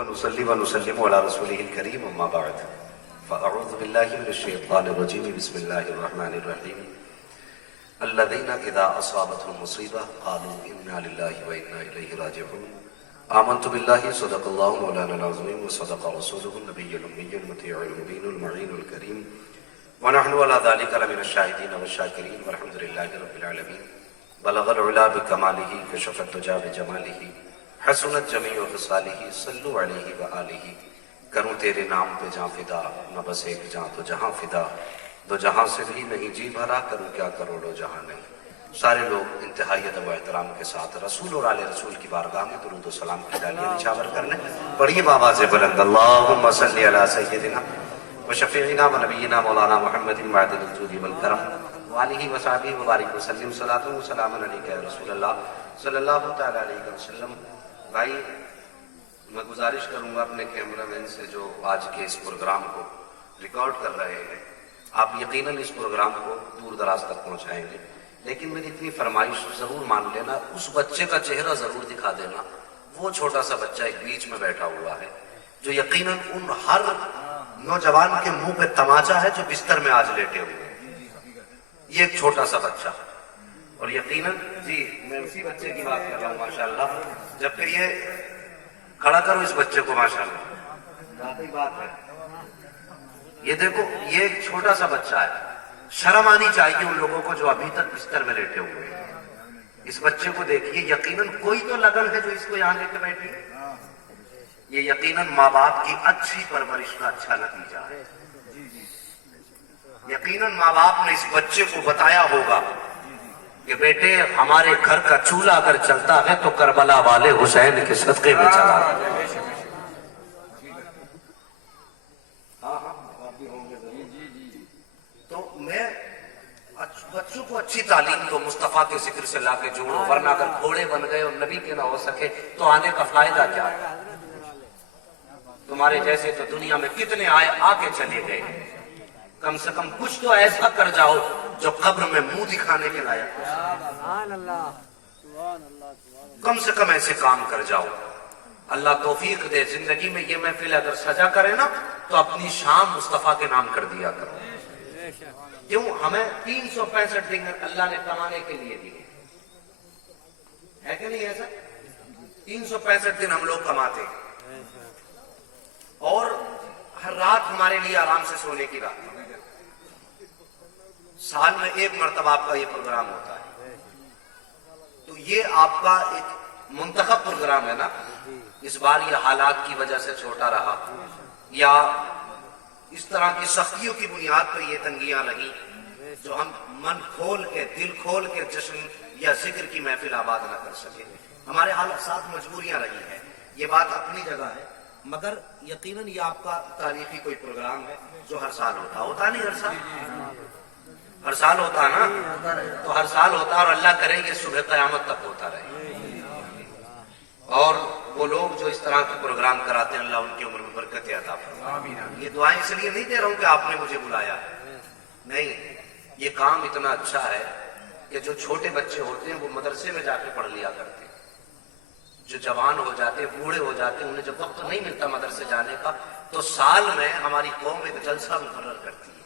ونصلي ونسلم على رسوله الكريم أما بعد فأعوذ بالله من الشيطان الرجيم بسم الله الرحمن الرحيم الذين إذا أصابتهم مصيبة قالوا إنا لله وإنا إليه راجعون آمنت بالله صدق الله مولانا العظيم وصدق رسوله النبي الأمي المطيع المبين المعين الكريم ونحن على ذلك لمن الشاهدين والشاكرين والحمد لله رب العالمين بلغ العلا بكماله كشف الدجى بجماله حسنت جمیع خصاله صلو علیہ وآلہ کروں تیرے نام پہ جاں فدا نہ بس ایک جاں تو جہاں فدا دو جہاں سے بھی نہیں جی بھرا کروں کیا کروڑوں جہاں نہیں. سارے لوگ انتہائی ادب و احترام کے ساتھ رسول اور آل رسول کی بارگاہ میں درود و سلام کی ڈالیاں نچھاور کر لیں. پڑھیے بآواز بلند اللہم صلی علی سیدنا و شفیعنا و نبینا مولانا محمد معدن الجود والکرم وآلہ وصحبہ وبارک وسلم صلاۃ و سلام علیک یا رسول اللہ صلی اللہ تعالی علیہ وسلم. بھائی میں گزارش کروں گا اپنے کیمرہ مین سے جو آج کے اس پروگرام کو ریکارڈ کر رہے ہیں، آپ یقیناً اس پروگرام کو دور دراز تک پہنچائیں گے، لیکن میری اتنی فرمائش ضرور مان لینا، اس بچے کا چہرہ ضرور دکھا دینا. وہ چھوٹا سا بچہ ایک بیچ میں بیٹھا ہوا ہے جو یقیناً ان ہر نوجوان کے منہ پہ تماچا ہے جو بستر میں آج لیٹے ہوئے ہیں. یہ ایک چھوٹا سا بچہ، اور یقیناً جی میں اسی بچے کی بات کر رہا ہوں ماشاءاللہ. جب کہ یہ کھڑا کرو اس بچے کو ماشاءاللہ، واقعی بات ہے. یہ دیکھو یہ ایک چھوٹا سا بچہ ہے. شرم آنی چاہیے ان لوگوں کو جو ابھی تک بستر میں لیٹے ہوئے ہیں. اس بچے کو دیکھیے، یقیناً کوئی تو لگن ہے جو اس کو یہاں لے کے بیٹھی ہے. یہ یقیناً ماں باپ کی اچھی پرورش کا اچھا نتیجہ ہے. یقیناً ماں باپ نے اس بچے کو بتایا ہوگا کہ بیٹے ہمارے گھر کا چولہا اگر چلتا ہے تو کربلا والے حسین کے صدقے میں چلا. تو میں بچوں کو اچھی تعلیم دو، مصطفیٰ کے ذکر سے لا کے جوڑو، ورنہ اگر گھوڑے بن گئے اور نبی کے نہ ہو سکے تو آنے کا فائدہ کیا ہے؟ تمہارے جیسے تو دنیا میں کتنے آئے آ کے چلے گئے. کم سے کم کچھ تو ایسا کر جاؤ جو قبر میں منہ دکھانے کے لائق ہو. کم سے کم ایسے کام کر جاؤ. اللہ توفیق دے زندگی میں یہ محفل اگر سجا کرے نا تو اپنی شام مصطفیٰ کے نام کر دیا کرو. کیوں؟ ہمیں 365 دن اللہ نے کمانے کے لیے دیے، ہے کہ نہیں ایسا؟ 365 دن ہم لوگ کماتے ہیں، اور ہر رات ہمارے لیے آرام سے سونے کی رات. سال میں ایک مرتبہ آپ کا یہ پروگرام ہوتا ہے، تو یہ آپ کا ایک منتخب پروگرام ہے نا. اس بار یہ حالات کی وجہ سے چھوٹا رہا یا اس طرح کی سختیوں کی بنیاد پر یہ تنگیاں رہی جو ہم من کھول کے دل کھول کے جشن یا ذکر کی محفل آباد نہ کر سکے. ہمارے حالات ساتھ مجبوریاں رہی ہیں، یہ بات اپنی جگہ ہے. مگر یقیناً یہ آپ کا تاریخی کوئی پروگرام ہے جو ہر سال ہوتا نہیں. ہر سال ہوتا نا، تو ہر سال ہوتا، اور اللہ کرے یہ صبح قیامت تک ہوتا رہے. اور وہ لوگ جو اس طرح کے پروگرام کراتے ہیں اللہ ان کی عمر میں برکت عطا فرمائے. یہ دعائیں اس لیے نہیں دے رہا ہوں کہ آپ نے مجھے بلایا ہے، نہیں، یہ کام اتنا اچھا ہے کہ جو چھوٹے بچے ہوتے ہیں وہ مدرسے میں جا کے پڑھ لیا کرتے ہیں. جو جوان ہو جاتے ہیں، بوڑھے ہو جاتے ہیں، انہیں جب وقت نہیں ملتا مدرسے جانے کا تو سال میں ہماری قوم ایک جلسہ مقرر کرتی ہے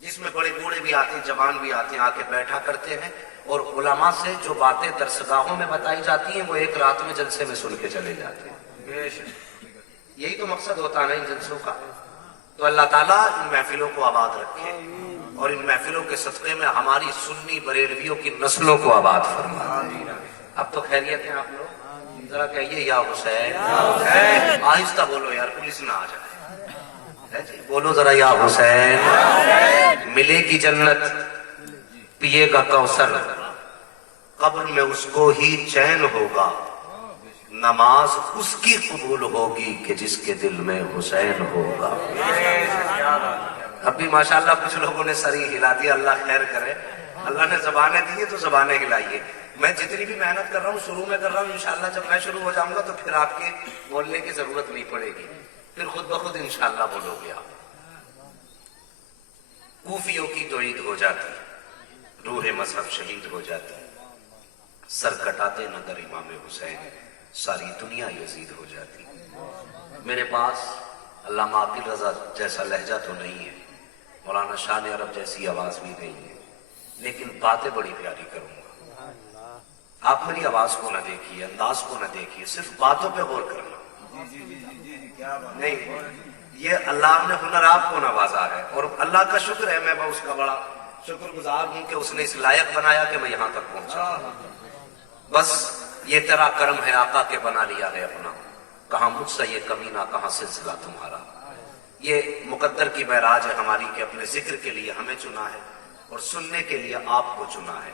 جس میں بڑے بوڑھے بھی آتے ہیں، جوان بھی آتے ہیں، آ کے بیٹھا کرتے ہیں، اور علماء سے جو باتیں درسگاہوں میں بتائی جاتی ہیں وہ ایک رات میں جلسے میں سن کے چلے جاتے ہیں. یہی تو مقصد ہوتا ہے نا ان جلسوں کا. تو اللہ تعالیٰ ان محفلوں کو آباد رکھے اور ان محفلوں کے صدقے میں ہماری سنی بریلویوں کی نسلوں کو آباد فرمائے. اب تو خیریت ہیں آپ لوگ؟ ذرا کہیے یا حسین. آہستہ بولو یار، پولیس نہ آ جائے. بولو ذرا یا حسین. ملے گی جنت، پیے گا کوثر، قبر میں اس کو ہی چین ہوگا، نماز اس کی قبول ہوگی کہ جس کے دل میں حسین ہوگا. اب بھی ماشاءاللہ کچھ لوگوں نے سری ہلا دیا، اللہ خیر کرے. اللہ نے زبانیں دی تو زبانیں ہلائیے. میں جتنی بھی محنت کر رہا ہوں شروع میں کر رہا ہوں، انشاءاللہ جب میں شروع ہو جاؤں گا تو پھر آپ کے بولنے کی ضرورت نہیں پڑے گی، پھر خود بخود انشاءاللہ بولو گے آپ. کوفیوں کی تو عید ہو جاتی، روح مذہب شہید ہو جاتی، سر کٹاتے نگر امام حسین، ساری دنیا یزید ہو جاتی. میرے پاس علامہ عاقل رضا جیسا لہجہ تو نہیں ہے، مولانا شان عرب جیسی آواز بھی نہیں ہے، لیکن باتیں بڑی پیاری کروں گا۔ آپ میری آواز کو نہ دیکھیے، انداز کو نہ دیکھیے، صرف باتوں پہ غور کرنا۔ نہیں، یہ اللہ نے ہنر آپ کو نوازا ہے، اور اللہ کا شکر ہے، میں اس کا بڑا شکر گزار ہوں کہ اس نے اس لائق بنایا کہ میں یہاں تک پہنچا۔ بس یہ تیرا کرم ہے آقا کے بنا لیا ہے اپنا، کہاں مجھ سے یہ کمینہ، کہاں سلسلہ تمہارا۔ یہ مقدر کی معراج ہے ہماری کہ اپنے ذکر کے لیے ہمیں چنا ہے اور سننے کے لیے آپ کو چنا ہے،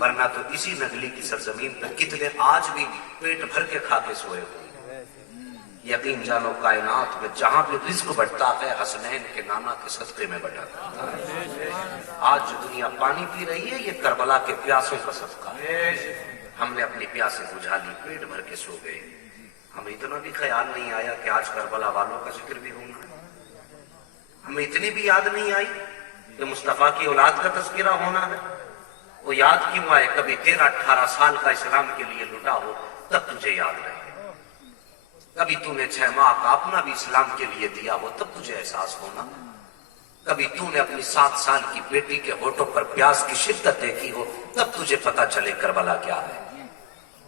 ورنہ تو اسی نگلی کی سرزمین پر کتنے آج بھی پیٹ بھر کے کھا کے سوئے ہوئے۔ یقین جانو کائنات میں جہاں بھی رزق بڑھتا ہے حسنین کے نانا کے صدقے میں بڑھا کرتا ہے۔ آج جو دنیا پانی پی رہی ہے یہ کربلا کے پیاسوں کا صدقہ ہے۔ ہم نے اپنی پیاسیں بجھا لی، پیٹ بھر کے سو گئے، ہمیں اتنا بھی خیال نہیں آیا کہ آج کربلا والوں کا ذکر بھی ہونا ہے، ہمیں اتنی بھی یاد نہیں آئی کہ مصطفیٰ کی اولاد کا تذکرہ ہونا ہے۔ وہ یاد کیوں آئے؟ کبھی 13-18 سال کا اسلام کے لیے لٹا ہو تب تجھے یاد رہے، کبھی تو نے 6 ماہ کا اپنا بھی اسلام کے لیے دیا ہو تب تجھے احساس ہونا، کبھی تو نے اپنی 7 سال کی بیٹی کے ہونٹوں پر پیاس کی شدت دیکھی ہو تب تجھے پتا چلے کربلا کیا ہے۔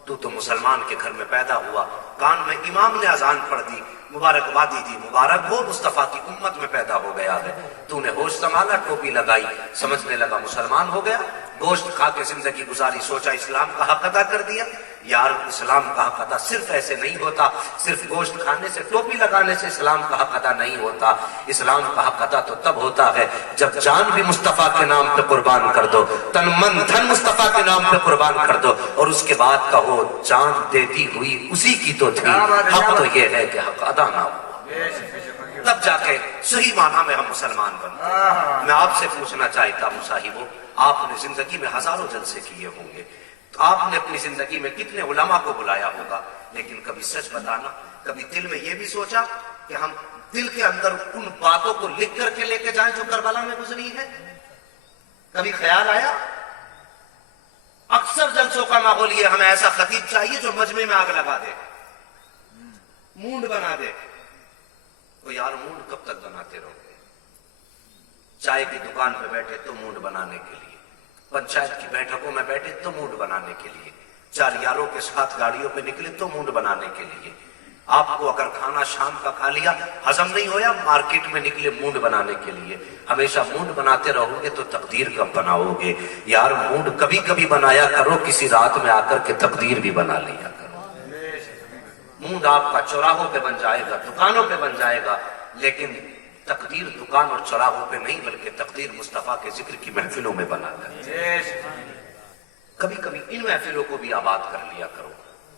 تو مسلمان کے گھر میں پیدا ہوا، کان میں امام نے اذان پڑھ دی، مبارکبادی دی، مبارک ہو مصطفیٰ کی امت میں پیدا ہو گیا ہے۔ تو نے ہوش سنبھالا، ٹوپی لگائی، سمجھنے لگا مسلمان ہو گیا، گوشت کھا کے زندگی گزاری، سوچا اسلام کا حق ادا کر دیا۔ یار اسلام کا حق ادا صرف ایسے نہیں ہوتا، صرف گوشت کھانے سے، ٹوپی لگانے سے اسلام کا حق ادا نہیں ہوتا۔ اسلام کا حق ادا تو تب ہوتا ہے جب جان بھی مصطفیٰ کے نام پہ قربان کر دو، تن من دھن مصطفیٰ کے نام پہ قربان کر دو، اور اس کے بعد کہو جان دیتی ہوئی اسی کی تو تھی، حق تو یہ ہے کہ حق ادا نہ ہوا، تب جا کے صحیح معنی میں ہم مسلمان بنتے۔ میں آپ سے پوچھنا چاہتا ہوں صاحبوں، آپ نے زندگی میں ہزاروں جلسے کیے ہوں گے، تو آپ نے اپنی زندگی میں کتنے علماء کو بلایا ہوگا، لیکن کبھی سچ بتانا، کبھی دل میں یہ بھی سوچا کہ ہم دل کے اندر ان باتوں کو لکھ کر کے لے کے جائیں جو کربلا میں گزری ہے؟ کبھی خیال آیا؟ اکثر جلسوں کا ماحول یہ، ہمیں ایسا خطیب چاہیے جو مجمع میں آگ لگا دے، مونڈ بنا دے۔ تو یار مونڈ کب تک بناتے رہو گے؟ چائے کی دکان پہ بیٹھے تو مونڈ بنانے کے لیے، پنچایت کی بیٹھکوں میں بیٹھے تو مونڈ بنانے کے لیے، 4 یاروں کے ساتھ گاڑیوں پہ نکلے تو مونڈ بنانے کے لیے۔ آپ کو اگر کھانا شام کا کھا لیا ہضم نہیں ہویا، مارکیٹ میں نکلے مونڈ بنانے کے لیے۔ ہمیشہ مونڈ بناتے رہو گے تو تقدیر کب بناؤ گے؟ یار مونڈ کبھی کبھی بنایا کرو، کسی رات میں آ کر کے تقدیر بھی بنا لیا کرو۔ مونڈ آپ کا چوراہوں پہ بن جائے گا، دکانوں پہ بن جائے گا، لیکن تقدیر دکان اور چوراہوں پہ نہیں، بلکہ تقدیر مصطفیٰ کے ذکر کی محفلوں میں بنا کر۔ کبھی کبھی ان محفلوں کو بھی آباد کر لیا کرو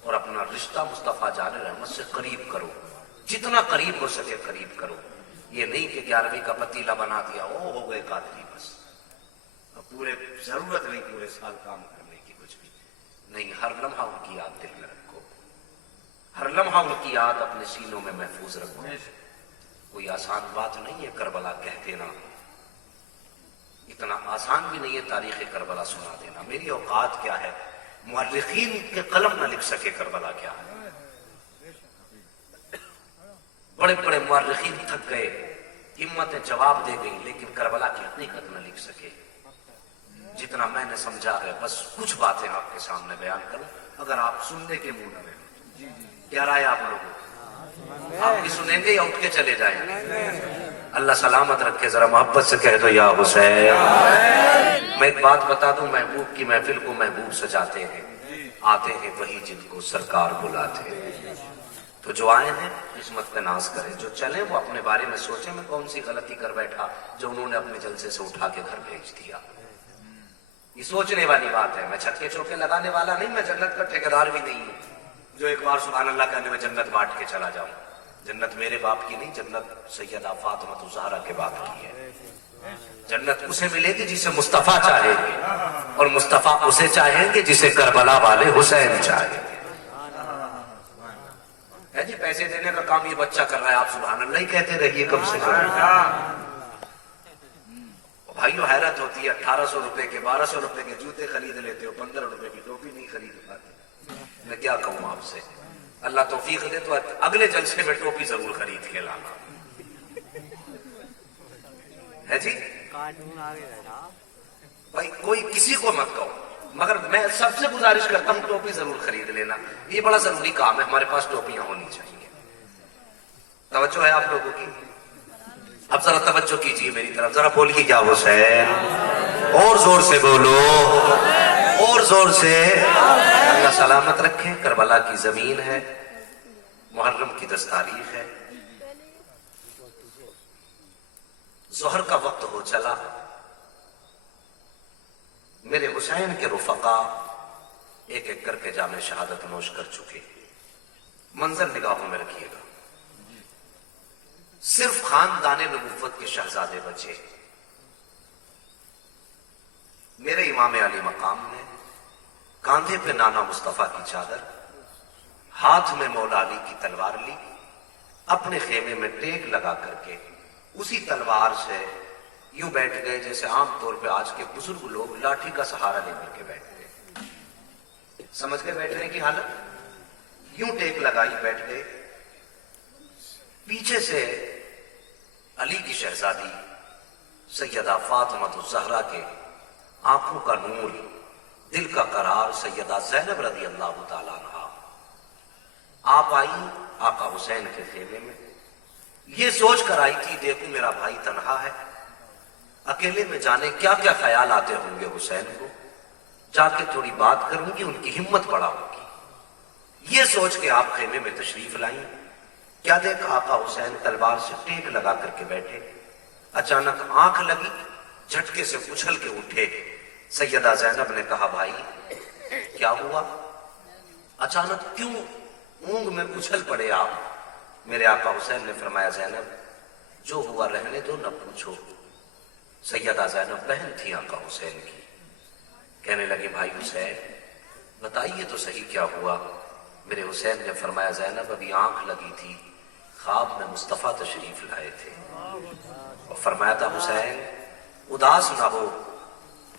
اور اپنا رشتہ مصطفیٰ جان رحمت سے قریب کرو، جتنا قریب ہو سکے قریب کرو۔ یہ نہیں کہ 11ویں کا پتیلا بنا دیا، ہو گئے قادری بس، اب پورے ضرورت نہیں پورے سال کام کرنے کی کچھ بھی نہیں۔ ہر لمحہ ان کی یاد دل میں رکھو، ہر لمحہ ان کی یاد اپنے سینوں میں محفوظ رکھو۔ کوئی آسان بات نہیں ہے کربلا کہہ دینا، اتنا آسان بھی نہیں ہے تاریخ کربلا سنا دینا۔ میری اوقات کیا ہے، مورخین کے قلم نہ لکھ سکے کربلا کیا ہے۔ بڑے بڑے مورخین تھک گئے، ہمتیں جواب دے گئی، لیکن کربلا کی حقیقت نہ لکھ سکے۔ جتنا میں نے سمجھا ہے بس کچھ باتیں آپ کے سامنے بیان کروں، اگر آپ سننے کے موڈ میں۔ کیا رائے آپ لوگوں؟ آپ بھی سنیں گے یا اٹھ کے چلے جائیں گے؟ اللہ سلامت رکھے، ذرا محبت سے کہہ دو یا حسین۔ میں ایک بات بتا دوں، محبوب کی محفل کو محبوب سجاتے ہیں، آتے ہیں وہی جن کو سرکار بلاتے ہیں۔ تو جو آئے ہیں قسمت پہ ناز کریں، جو چلیں وہ اپنے بارے میں سوچیں میں کون سی غلطی کر بیٹھا جو انہوں نے اپنے جلسے سے اٹھا کے گھر بھیج دیا۔ یہ سوچنے والی بات ہے۔ میں چھت کے چوکے لگانے والا نہیں، میں جنت کا ٹھیکیدار بھی نہیں ہوں جو ایک بار سبحان اللہ کہنے میں جنت بانٹ کے چلا جاؤں۔ جنت میرے باپ کی نہیں، جنت سیدہ فاطمہ الزہرا کے باپ کی ہے۔ جنت اسے ملے گی جسے مصطفیٰ چاہیں گے، اور مصطفیٰ اسے چاہیں گے جسے کربلا والے حسین چاہیں گے۔ ہے جی پیسے دینے کا کام یہ بچہ کر رہا ہے، آپ سبحان اللہ ہی کہتے رہیے کم سے کم۔ بھائیو حیرت ہوتی ہے، 1800 روپے کے 1200 روپے کے جوتے خرید لیتے ہو، 15 روپے کی ٹوپی نہیں خرید پاتے۔ میں کیا کہوں آپ سے، اللہ توفیق دے تو اگلے جلسے میں ٹوپی ضرور خرید کے لانا ہے جی بھائی، کوئی کسی کو مت کہو، مگر میں سب سے گزارش کرتا ہوں ٹوپی ضرور خرید لینا، یہ بڑا ضروری کام ہے، ہمارے پاس ٹوپیاں ہونی چاہیے۔ توجہ ہے آپ لوگوں کی؟ اب ذرا توجہ کیجیے میری طرف، ذرا بولیے یا حسین، اور زور سے بولو، اور زور سے۔ اللہ سلامت رکھے، کربلا کی زمین ہے، محرم کی 10 تاریخ ہے، ظہر کا وقت ہو چلا، میرے حسین کے رفقا ایک ایک کر کے جام شہادت نوش کر چکے۔ منظر نگاہوں میں رکھیے گا، صرف خاندان نبوت کے شہزادے بچے۔ میرے امام علی مقام نے کاندھے پہ نانا مصطفیٰ کی چادر، ہاتھ میں مولا علی کی تلوار لی، اپنے خیمے میں ٹیک لگا کر کے اسی تلوار سے یوں بیٹھ گئے جیسے عام طور پہ آج کے بزرگ لوگ لاٹھی کا سہارا لے کر کے بیٹھ گئے۔ سمجھ کے بیٹھنے کی حالت، یوں ٹیک لگائی بیٹھ گئے۔ پیچھے سے علی کی شہزادی سیدہ فاطمہ الزہرا کے آنکھوں کا نور، دل کا قرار سیدہ زینب رضی اللہ تعالیٰ عنہ آپ آئی آقا حسین کے خیمے میں، یہ سوچ کر آئی تھی دیکھوں میرا بھائی تنہا ہے، اکیلے میں جانے کیا کیا خیال آتے ہوں گے حسین کو، جا کے تھوڑی بات کروں گی، ان کی ہمت بڑا ہوگی۔ یہ سوچ کے آپ خیمے میں تشریف لائیں، کیا دیکھا آقا حسین تلوار سے ٹیک لگا کر کے بیٹھے، اچانک آنکھ لگی، جھٹکے سے اچھل کے اٹھے۔ سیدہ زینب نے کہا بھائی کیا ہوا، اچانک کیوں اونگ میں اچھل پڑے آپ؟ میرے آقا حسین نے فرمایا زینب جو ہوا رہنے دو، نہ پوچھو۔ سیدہ زینب بہن تھی آقا حسین کی، کہنے لگے بھائی حسین بتائیے تو صحیح کیا ہوا؟ میرے حسین نے فرمایا زینب ابھی آنکھ لگی تھی، خواب میں مصطفیٰ تشریف لائے تھے اور فرمایا تھا حسین اداس نہ ہو،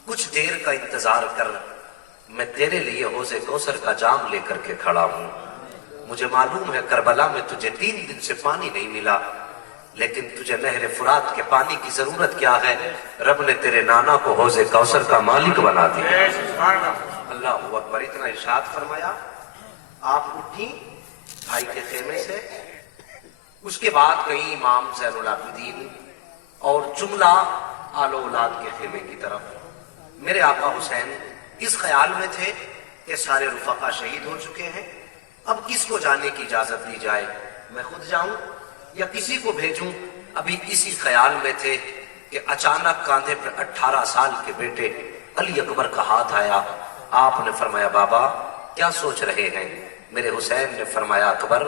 کچھ دیر کا انتظار کر، میں تیرے لیے حوض کوثر کا جام لے کر کے کھڑا ہوں۔ مجھے معلوم ہے کربلا میں تجھے 3 دن سے پانی نہیں ملا، لیکن تجھے نہر فرات کے پانی کی ضرورت کیا ہے؟ رب نے تیرے نانا کو حوض کوثر کا مالک بنا دیا۔ اللہ اکبر، اتنا ارشاد فرمایا، آپ اٹھی بھائی کے خیمے سے۔ اس کے بعد گئی امام زین العابدین اور جملہ آل اولاد کے خیمے کی طرف۔ میرے آقا حسین اس خیال میں تھے کہ سارے رفقا شہید ہو چکے ہیں، اب کس کو جانے کی اجازت دی جائے، میں خود جاؤں یا کسی کو بھیجوں؟ ابھی اسی خیال میں تھے کہ اچانک کاندھے پر 18 سال کے بیٹے علی اکبر کا ہاتھ آیا۔ آپ نے فرمایا بابا کیا سوچ رہے ہیں؟ میرے حسین نے فرمایا اکبر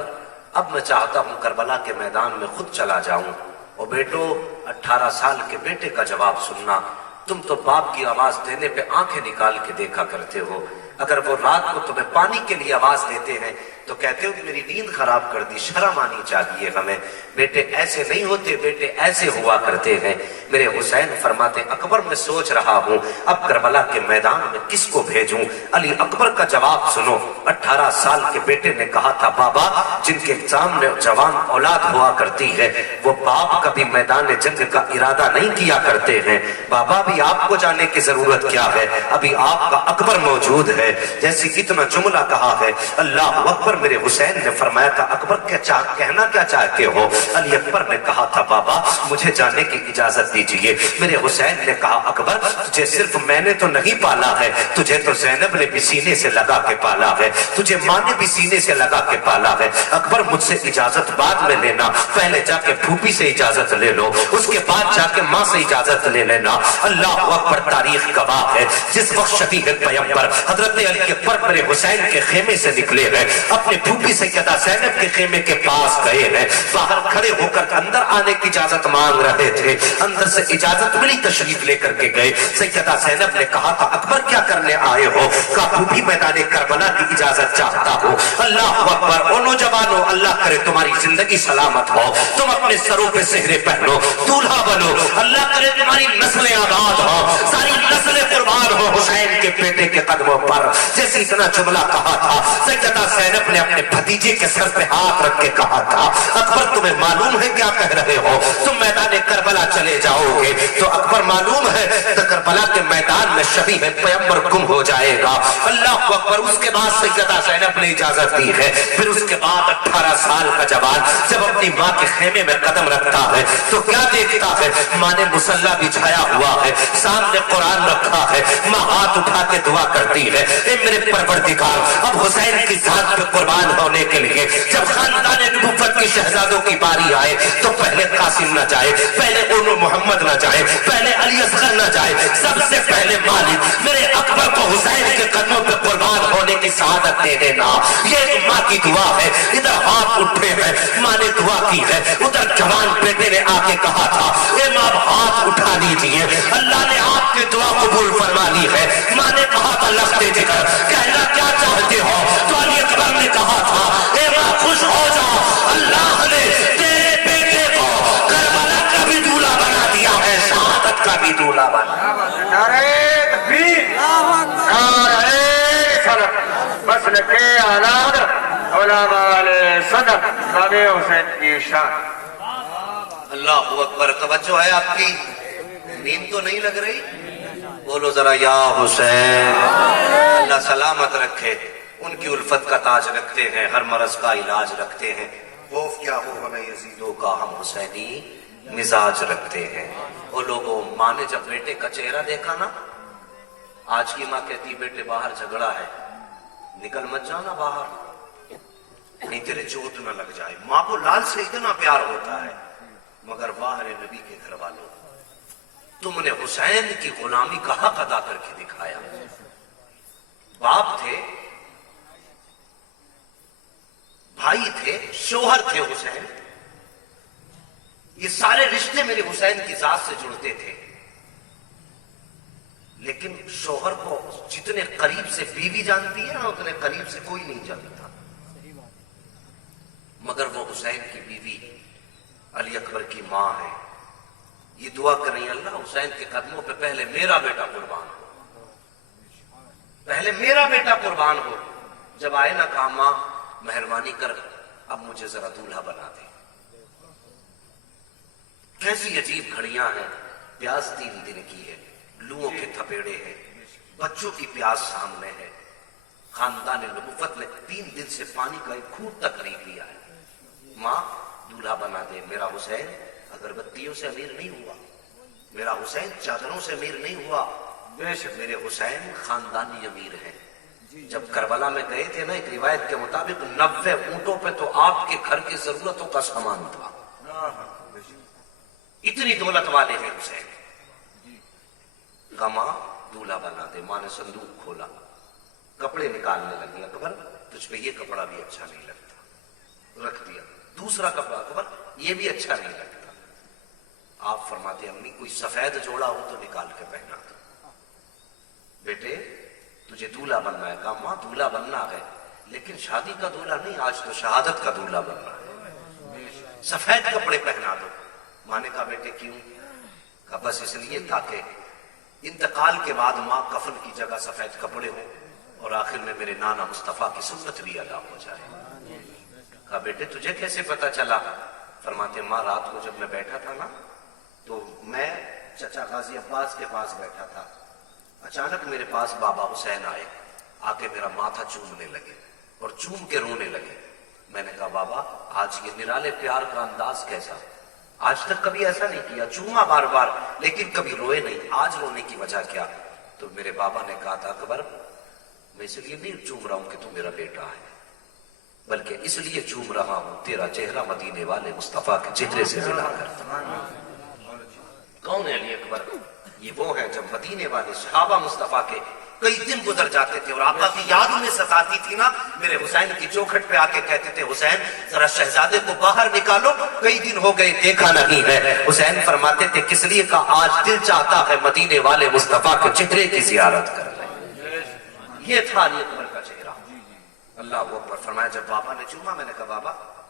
اب میں چاہتا ہوں کربلا کے میدان میں خود چلا جاؤں، اور بیٹو 18 سال کے بیٹے کا جواب سننا، تم تو باپ کی آواز دینے پہ آنکھیں نکال کے دیکھا کرتے ہو، اگر وہ رات کو تمہیں پانی کے لیے آواز دیتے ہیں تو کہتے ہو کہ میری نیند خراب کر دی، شرم آنی چاہیے ہمیں، بیٹے ایسے نہیں ہوتے، بیٹے ایسے ہوا کرتے ہیں۔ میرے حسین فرماتے اکبر میں سوچ رہا ہوں اب کربلا کے میدان میں کس کو بھیجوں؟ علی اکبر کا جواب سنو۔ 18 سال کے بیٹے نے کہا تھا بابا جن کے سامنے جوان اولاد ہوا کرتی ہے وہ باپ کبھی میدان جنگ کا ارادہ نہیں کیا کرتے ہیں، بابا بھی آپ کو جانے کی ضرورت کیا ہے، ابھی آپ کا اکبر موجود ہے۔ جیسے اتنا جملہ کہا ہے اللہ اکبر، میرے حسین نے فرمایا تھا اکبر کہنا کیا چاہتے ہو؟ علی اکبر نے کہا تھا بابا مجھے جانے کی اجازت دیجیے۔ میرے حسین نے کہا اکبر تجھے صرف میں نے تو نہیں پالا ہے، تجھے تو زینب نے بھی سینے سے لگا کے پالا ہے، تجھے ماں نے بھی سینے سے لگا کے پالا ہے، اکبر مجھ سے اجازت بعد میں لینا، پہلے جا کے پھوپھی سے اجازت لے لو، اس کے بعد جا کے ماں سے اجازت لے لینا۔ اللہ اکبر، تاریخ گواہ ہے جس وقت شفیع پیغمبر حضرت علی اکبر میرے حسین کے خیمے سے نکلے ہیں، اپنے پھوپھی سیدہ زینب کے خیمے کے پاس گئے ہیں، باہر کھڑے ہو کر اندر آنے کی اجازت مانگ رہے تھے، اندر سے اجازت ملی، تشریف لے کر کے گئے۔ سیدہ زینب نے کہا تھا اکبر کیا کرنے آئے ہو؟ کہا پھوپھی میدان کربلا کی اجازت چاہتا ہو۔ اللہ اکبر، او نوجوانوں اللہ کرے تمہاری زندگی سلامت ہو، تم اپنے سروں پہ سہرے پہنو، دولہا بنو، اللہ کرے تمہاری نسلیں آباد ہو، ساری نسلیں قربان ہو حسین کے بیٹے کے قدموں پر جیسے اتنا جملہ کہا تھا، سیدہ زینب نے اپنے بھتیجے کے سر پہ ہاتھ رکھ کے کہا تھا، اکبر تمہیں معلوم ہے کیا کہہ رہے ہو؟ تم میدان کربلا چلے جاؤ گے تو اکبر معلوم ہے تو کربلا کے میدان میں شبیہ پیغمبر گم ہو جائے گا۔ اللہ اکبر۔ اس کے بعد سیدہ زینب نے اجازت دی ہے۔ پھر اس کے بعد 18 سال کا جوان جب اپنی ماں کے خیمے میں قدم رکھتا ہے تو کیا دیکھتا ہے؟ ماں نے مصلی بچھایا ہوا ہے، سامنے قرآن رکھا ہے، ماں ہاتھ اٹھا کے دعا کرتی ہے، اے میرے پروردگار اب حسین کی ذات پہ قربان ہونے کے لیے جب خاندان نبوت کی شہزادوں کی باری آئے تو پہلے قاسم نہ جائے، پہلے اولو محمد نہ جائے، پہلے علی اصغر نہ جائے، سب سے پہلے مالک میرے اکبر کو حسین کے قدموں پہ قربان ہونے کی سعادت دے دینا۔ یہ ایک ماں کی دعا ہے۔ ادھر ہاتھ اٹھے ہیں، ماں نے دعا کی ہے، ادھر جوان بیٹے نے آ کے کہا تھا اے ماں ہاتھ اٹھا لیجیے، اللہ نے آپ کی دعا قبول فرما لی ہے۔ ماں نے کہا تھا لفظ ذکر کہنا کیا چاہتے ہو؟ تو علی اکبر نے کہا تھا اے ماں خوش ہو جاؤ، اللہ نے تیرے بیٹے کو کربلا کا بھی دولہا بنا دیا ہے، شہادت کا بھی دولہا بنا۔ نعرہ تکبیر، نعرہ صدق، مسل کے اعلان، علماء صدق، امام حسین کی شان۔ اللہ اکبر۔ توجہ ہے آپ کی؟ نیند تو نہیں لگ رہی؟ بولو ذرا یا حسین۔ اللہ سلامت رکھے، ان کی الفت کا تاج رکھتے ہیں، ہر مرض کا علاج رکھتے ہیں، خوف کیا ہو ہمیں یزیدوں کا، ہم حسینی مزاج رکھتے ہیں۔ وہ لوگوں، ماں نے جب بیٹے کا چہرہ دیکھا نا، آج کی ماں کہتی بیٹے باہر جھگڑا ہے، نکل مت جانا باہر، نہیں تیرے چوٹ نہ لگ جائے۔ ماں کو لال سے اتنا پیار ہوتا ہے، مگر باہر نبی کے گھر والوں تم نے حسین کی غلامی کا حق ادا کر کے دکھایا۔ باپ تھے، بھائی تھے، شوہر تھے حسین، یہ سارے رشتے میرے حسین کی ذات سے جڑتے تھے، لیکن شوہر کو جتنے قریب سے بیوی جانتی ہے نا اتنے قریب سے کوئی نہیں جانتا، مگر وہ حسین کی بیوی علی اکبر کی ماں ہے۔ یہ دعا کریں اللہ حسین کے قدموں پہ پہلے میرا بیٹا قربان ہو، پہلے میرا بیٹا قربان ہو۔ جب آئے نا کہا ماں مہربانی کر اب مجھے ذرا دولہا بنا دے۔ کیسی عجیب گھڑیاں ہیں، پیاس 3 دن کی ہے، لوؤں کے تھپیڑے ہیں، بچوں کی پیاس سامنے ہے، خاندان نبوت نے 3 دن سے پانی کا ایک گھونٹ تک نہیں پیا ہے۔ ماں دولہا بنا دے، میرا حسین اگربتیوں سے امیر نہیں ہوا، میرا حسین چادروں سے امیر نہیں ہوا، بے شک میرے حسین خاندانی امیر ہیں۔ جب کربلا میں گئے تھے نا، ایک روایت کے مطابق 90 اونٹوں پہ تو آپ کے گھر کی ضرورتوں کا سامان تھا، اتنی دولت والے ہیں حسین۔ ماں دولہا بنا دے۔ ماں نے صندوق کھولا، کپڑے نکالنے لگی، اکبر تجھ پہ یہ کپڑا بھی اچھا نہیں لگتا، رکھ دیا۔ دوسرا کپڑا، اکبر یہ بھی اچھا نہیں لگتا۔ آپ فرماتے امی کوئی سفید جوڑا ہو تو نکال کے پہنا دو۔ بیٹے تجھے دولہا بننا ہے؟ کہا ماں دولہا بننا ہے لیکن شادی کا دولہا نہیں، آج تو شہادت کا دولہا بننا ہے، سفید کپڑے پہنا دو۔ ماں نے کہا بیٹے کیوں؟ کہا بس اس لیے تاکہ انتقال کے بعد ماں کفن کی جگہ سفید کپڑے ہوں اور آخر میں میرے نانا مصطفیٰ کی سنت بھی ادا ہو جائے۔ کہا بیٹے تجھے کیسے پتا چلا؟ فرماتے ماں رات کو جب میں بیٹھا تھا نا تو میں چچا غازی عباس کے پاس بیٹھا تھا، اچانک میرے پاس بابا حسین آئے، آ کے میرا ماتھا چومنے لگے اور چوم کے رونے لگے۔ میں نے کہا بابا آج یہ نرالے پیار کا انداز کیسا؟ آج تک کبھی ایسا نہیں کیا، چوما بار بار لیکن کبھی روئے نہیں، آج رونے کی وجہ کیا؟ تو میرے بابا نے کہا تھا اکبر میں اس لیے نہیں چوم رہا ہوں کہ تو میرا بیٹا ہے، بلکہ اس لیے چوم رہا ہوں تیرا چہرہ مدینے والے مصطفیٰ کے چہرے سے ملا کرتا۔ کون ہے علی اکبر؟ یہ وہ ہے جب مدینے والے صحابہ مصطفیٰ کے کئی دن گزر جاتے تھے اور آقا کی یاد انہیں ستاتی تھی نا، میرے حسین کی چوکھٹ پہ آ کے کہتے تھے حسین ذرا شہزادے کو باہر نکالو، کئی دن ہو گئے دیکھا نہیں ہے۔ حسین فرماتے تھے کس لیے؟ کا آج دل چاہتا ہے مدینے والے مصطفیٰ کے چہرے کی زیارت کر لیں۔ یہ تھا علی اکبر کا چہرہ۔ اللہ اکبر۔ فرمایا جب بابا نے چوما میں نے کہا بابا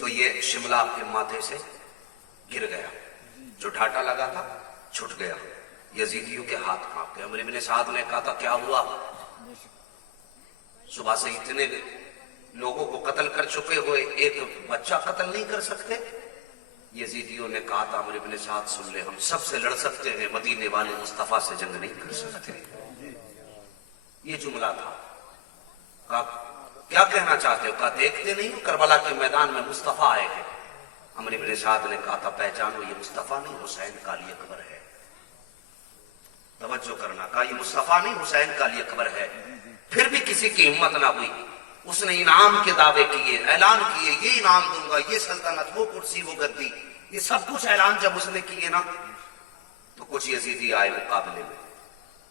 تو یہ شملہ آپ کے ماتھے سے گر گیا، جو ڈھاٹا لگا تھا چھٹ گیا، یزیدیوں کے ہاتھ کانپ گئے۔ عمر بن سعد نے کہا تھا کیا ہوا، صبح سے اتنے لوگوں کو قتل کر چکے ہوئے ایک بچہ قتل نہیں کر سکتے؟ یزیدیوں نے کہا تھا عمر بن سعد سن لے، ہم سب سے لڑ سکتے ہیں، مدینے والے مصطفیٰ سے جنگ نہیں کر سکتے۔ یہ جملہ تھا۔ کہا کیا کہنا چاہتے ہو؟ کہا دیکھتے نہیں ہو کربلا کے میدان میں مصطفیٰ آئے ہیں۔ عمر بن سعد نے کہا تھا پہچانو یہ مصطفیٰ نہیں حسین کا علی اکبر ہے۔ توجہ کرنا، کہا یہ مصطفیٰ نہیں حسین کا علی اکبر ہے۔ پھر بھی کسی کی ہمت نہ ہوئی، اس نے انعام کے دعوے کیے، اعلان کیے یہ انعام دوں گا، یہ سلطنت، وہ کرسی، وہ گدی، یہ سب کچھ اعلان جب اس نے کیے نا تو کچھ یزیدی آئے مقابلے میں۔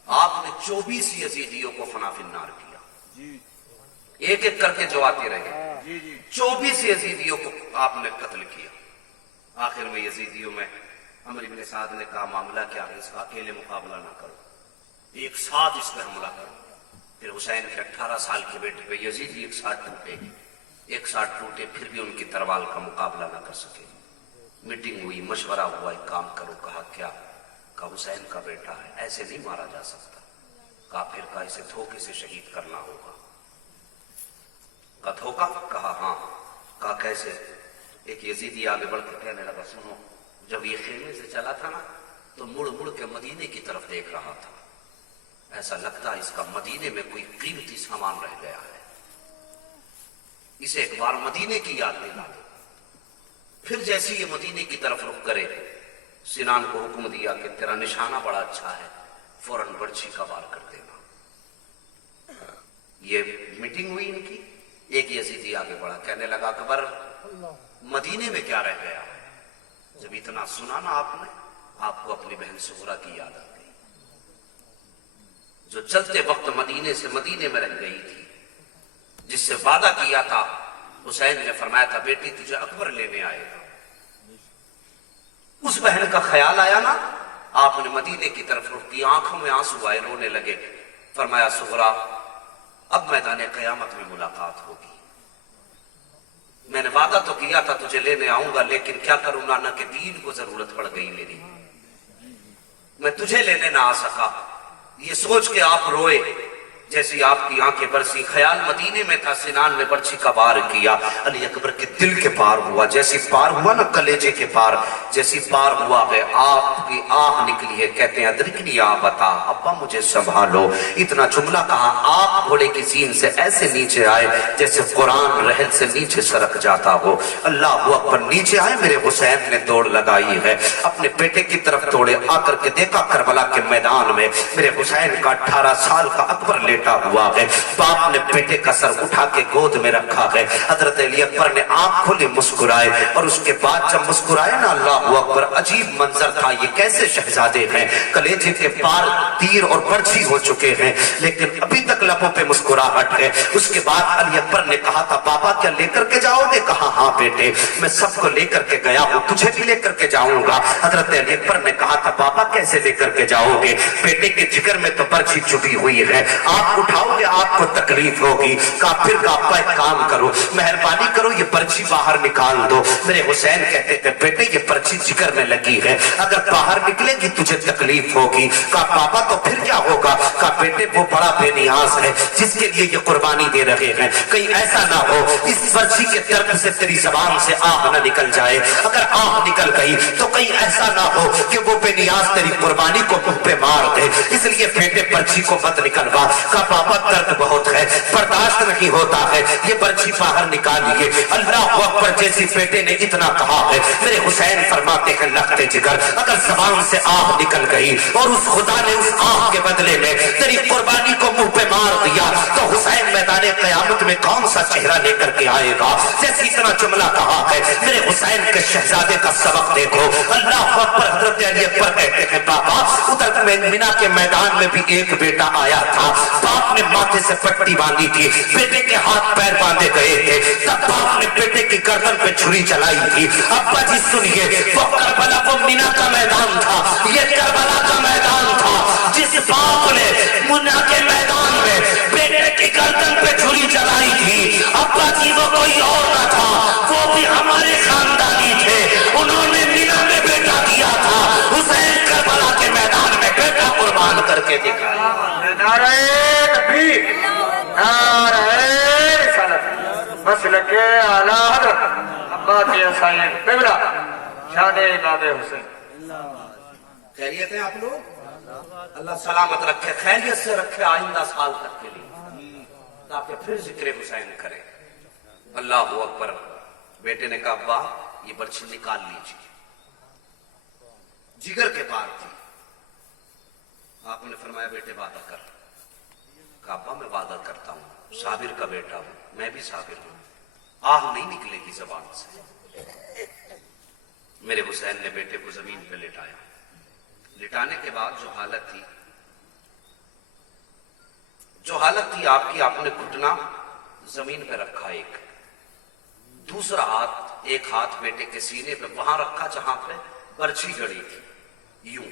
آپ نے 24 یزیدیوں کو فنا فی النار کیا، ایک ایک کر کے جو آتے رہے، 24 یزیدیوں کو آپ نے قتل کیا۔ آخر میں یزیدیوں میں عمر بن سعد نے کہا معاملہ کیا ہے، اس کا اکیلے مقابلہ نہ کرو، ایک ساتھ اس پہ حملہ کرو۔ پھر حسین کے 18 سال کے بیٹے پہ یزیدی ایک ساتھ ٹوٹے، پھر بھی ان کی تروال کا مقابلہ نہ کر سکے۔ میٹنگ ہوئی، مشورہ ہوا، ایک کام کرو۔ کہا کیا؟ کہا حسین کا بیٹا ہے، ایسے نہیں مارا جا سکتا۔ کہا پھر کہا اسے دھوکے سے شہید کرنا ہوگا۔ کہا دھوکا؟ کہا ہاں۔ کہا کیسے؟ ایک یزیدی آگے بڑھ کر کہنے لگا سنو، جب یہ خیمے سے چلا تھا نا تو مڑ مڑ کے مدینے کی طرف دیکھ رہا تھا، ایسا لگتا ہے اس کا مدینے میں کوئی قیمتی سامان رہ گیا ہے، اسے ایک بار مدینے کی یاد دلا دو۔ پھر جیسے یہ مدینے کی طرف رخ کرے، سنان کو حکم دیا کہ تیرا نشانہ بڑا اچھا ہے، فوراً برچھی کا وار کر دینا۔ یہ میٹنگ ہوئی ان کی، ایک یزیدی آگے بڑھا، کہنے لگا اکبر مدینے میں کیا رہ گیا ہے؟ جب اتنا سنا نا آپ نے، آپ کو اپنی بہن سغرا کی یاد آ گئی، جو چلتے وقت مدینے سے مدینے میں رہ گئی تھی، جس سے وعدہ کیا تھا۔ حسین نے فرمایا تھا بیٹی تجھے اکبر لینے آئے گا۔ اس بہن کا خیال آیا نا، آپ نے مدینے کی طرف رخ کی، آنکھوں میں آنسو آئے، رونے لگے۔ فرمایا سغرا اب میدان قیامت میں ملاقات ہوگی، میں نے وعدہ تو کیا تھا تجھے لینے آؤں گا، لیکن کیا کروں، نانا کے دین کو ضرورت پڑ گئی میری، میں تجھے لینے نہ آ سکا۔ یہ سوچ کے آپ روئے، جیسی آپ کی آنکھیں برسی، خیال مدینے میں تھا، سنان میں برچھی کا وار کیا، علی اکبر کے دل کے پار ہوا، جیسی پار ہوا نا کلیجے کے پار، جیسی پار ہوا ہے، آپ کی آہ نکلی ہے، کہتے ہیں ادرکنی یا بتا، ابا مجھے سنبھالو۔ اتنا جملہ کہا، آپ گھوڑے کی سین سے ایسے نیچے آئے جیسے قرآن رحل سے نیچے سرک جاتا ہو۔ اللہ اکبر، نیچے آئے، میرے حسین نے دوڑ لگائی ہے، اپنے بیٹے کی طرف دوڑے، آ کر کے دیکھا کربلا کے میدان میں میرے حسین کا 18 سال کا اکبر لیٹا ہوا ہے، باپ نے بیٹے کا سر اٹھا کے گود میں رکھا ہے۔ حضرت علی اکبر نے آنکھ کھولی، مسکرائے، اور اس کے بعد جب مسکرائے نا، اللہ اکبر، عجیب منظر تھا۔ یہ کیسے شہزادے ہیں، کلیجے کے پار تیر اور برچھی ہو چکے ہیں، لیکن ابھی تک لبوں پہ مسکراہٹ ہے۔ اس کے بعد علی اکبر نے کہا تھا بابا کیا لے کر کے جاؤ گے؟ کہا ہاں بیٹے، میں سب کو لے کر کے گیا ہوں، تجھے بھی لے کر کے جاؤں گا۔ حضرت علی اکبر نے کہا تھا بابا کیسے لے کر کے جاؤ گے؟ بیٹے کے جگر میں تو برچھی چبھی ہوئی ہے، آپ اٹھاؤ گے آپ کو تکلیف ہوگی۔ کہا پھر ابا ایک کام کرو، مہربانی کرو یہ پرچی باہر نکال دو۔ میرے حسین کہتے تھے بیٹے یہ پرچی جگر میں لگی ہے، اگر باہر نکلے گی تجھے تکلیف ہوگی۔ کہا بابا تو پھر کیا ہوگا؟ کہا بیٹے وہ بڑا بے نیاز ہے جس کے لیے یہ قربانی دے رہے ہیں، کہیں ایسا نہ ہو اس پرچی کے درد سے تیری زبان سے آہ نہ نکل جائے، اگر آہ نکل گئی تو کہیں ایسا نہ ہو کہ وہ بے نیاز تیری قربانی کو منہ پہ مار دے، اس لیے بیٹے پرچی کو مت نکلوا۔ کہا بابا درد بہت ہے، برداشت نہیں ہوتا ہے، یہ برچھی باہر نکالیے۔ اللہ اکبر، جیسی بیٹے نے اتنا کہا ہے، میرے حسین فرماتے ہیں لخت جگر، اگر زبان سے آہ نکل گئی اور اس خدا نے اس آہ کے بدلے میں تیری قربانی کو منہ پہ مار دیا تو حسین میدان قیامت میں کون سا چہرہ لے کر کے آئے گا؟ جیسے اتنا جملہ کہا ہے، میرے حسین کے شہزادے کا سبق دیکھو۔ اللہ اکبر، حضرت علی اکبر کہتے ہیں بابا ادھر مینا کے میدان میں بھی ایک بیٹا آیا تھا، باپ نے ماتھے سے پٹی باندھی تھی، بیٹے کے ہاتھ پیر باندھے گئے تھے، تب باپ نے بیٹے کی گردن پہ چھری چلائی تھی۔ ابا جی سنیے، وہ کربلا وہ مینا کا میدان تھا، یہ کربلا کا میدان تھا، جس باپ نے مینا کے میدان میں بیٹے کی گردن پہ چھری چلائی تھی، ابا جی وہ کوئی اور نہ تھا، وہ بھی ہمارے کے دکھائی. نعرہ تکبیر، نعرہ رسالت، مسلک اعلیٰ حضرت عباس حسین قبلہ شان امام حسین. خیریت ہے آپ لوگ؟ اللہ سلامت رکھے، خیریت سے رکھے آئندہ سال تک کے لیے، تاکہ پھر ذکر حسین کریں. اللہ اکبر. بیٹے نے کہا ابا یہ برچھی نکال لیجیے. جگر کے پار تھی. آپ نے فرمایا بیٹے وعدہ کر. کہا ابا میں وعدہ کرتا ہوں، صابر کا بیٹا ہوں، میں بھی صابر ہوں، آہ نہیں نکلے گی زبان سے. میرے حسین نے بیٹے کو زمین پہ لٹایا. لٹانے کے بعد جو حالت تھی آپ کی، آپ نے گھٹنا زمین پہ رکھا، دوسرا ہاتھ، ایک ہاتھ بیٹے کے سینے پہ وہاں رکھا جہاں پہ برچھی گڑی تھی، یوں،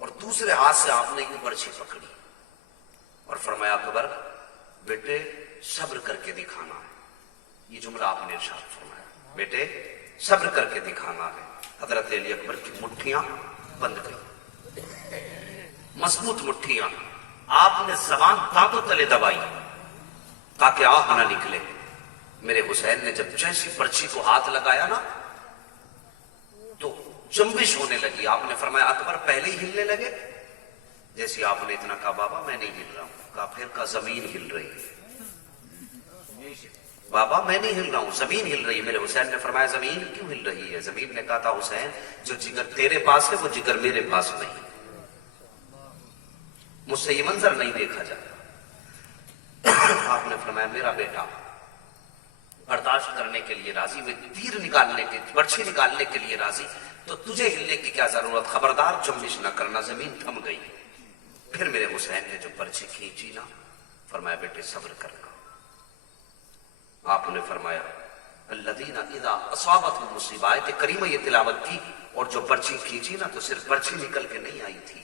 اور دوسرے ہاتھ سے آپ نے یوں برچھی پکڑی اور فرمایا اکبر بیٹے صبر کر کے دکھانا ہے. یہ جملہ آپ نے ارشاد فرمایا، بیٹے صبر کر کے دکھانا ہے. حضرت علی اکبر کی مٹھیاں بند گئی، مضبوط مٹھیاں. آپ نے زبان دانتوں تلے دبائی تاکہ آہ نہ نکلے. میرے حسین نے جب جیسی برچھی کو ہاتھ لگایا نا تو جنبش ہونے لگی. آپ نے فرمایا اکبر پہلے ہی ہلنے لگے. جیسے آپ نے اتنا کہا بابا میں نہیں ہل رہا ہوں. کہا پھر کہا زمین ہل رہی ہے. بابا میں نہیں ہل رہا ہوں، زمین ہل رہی ہے. میرے حسین نے فرمایا زمین کیوں ہل رہی ہے؟ زمین نے کہا تھا حسین جو جگر تیرے پاس ہے وہ جگر میرے پاس نہیں، مجھ سے یہ منظر نہیں دیکھا جاتا. آپ نے فرمایا میرا بیٹا برداشت کرنے کے لیے راضی، وہ تیر نکالنے کے، برچھی نکالنے کے لیے راضی، تو تجھے ہلنے کی کیا ضرورت، خبردار جنبش نہ کرنا. زمین تھم گئی. پھر میرے حسین نے جو برچھی کھینچی نا، فرمایا بیٹے صبر کرنا. آپ نے فرمایا الذین اذا اصابتهم مصیبہ، آیت کریمہ یہ تلاوت کی، اور جو برچھی کھینچی نا تو صرف برچھی نکل کے نہیں آئی تھی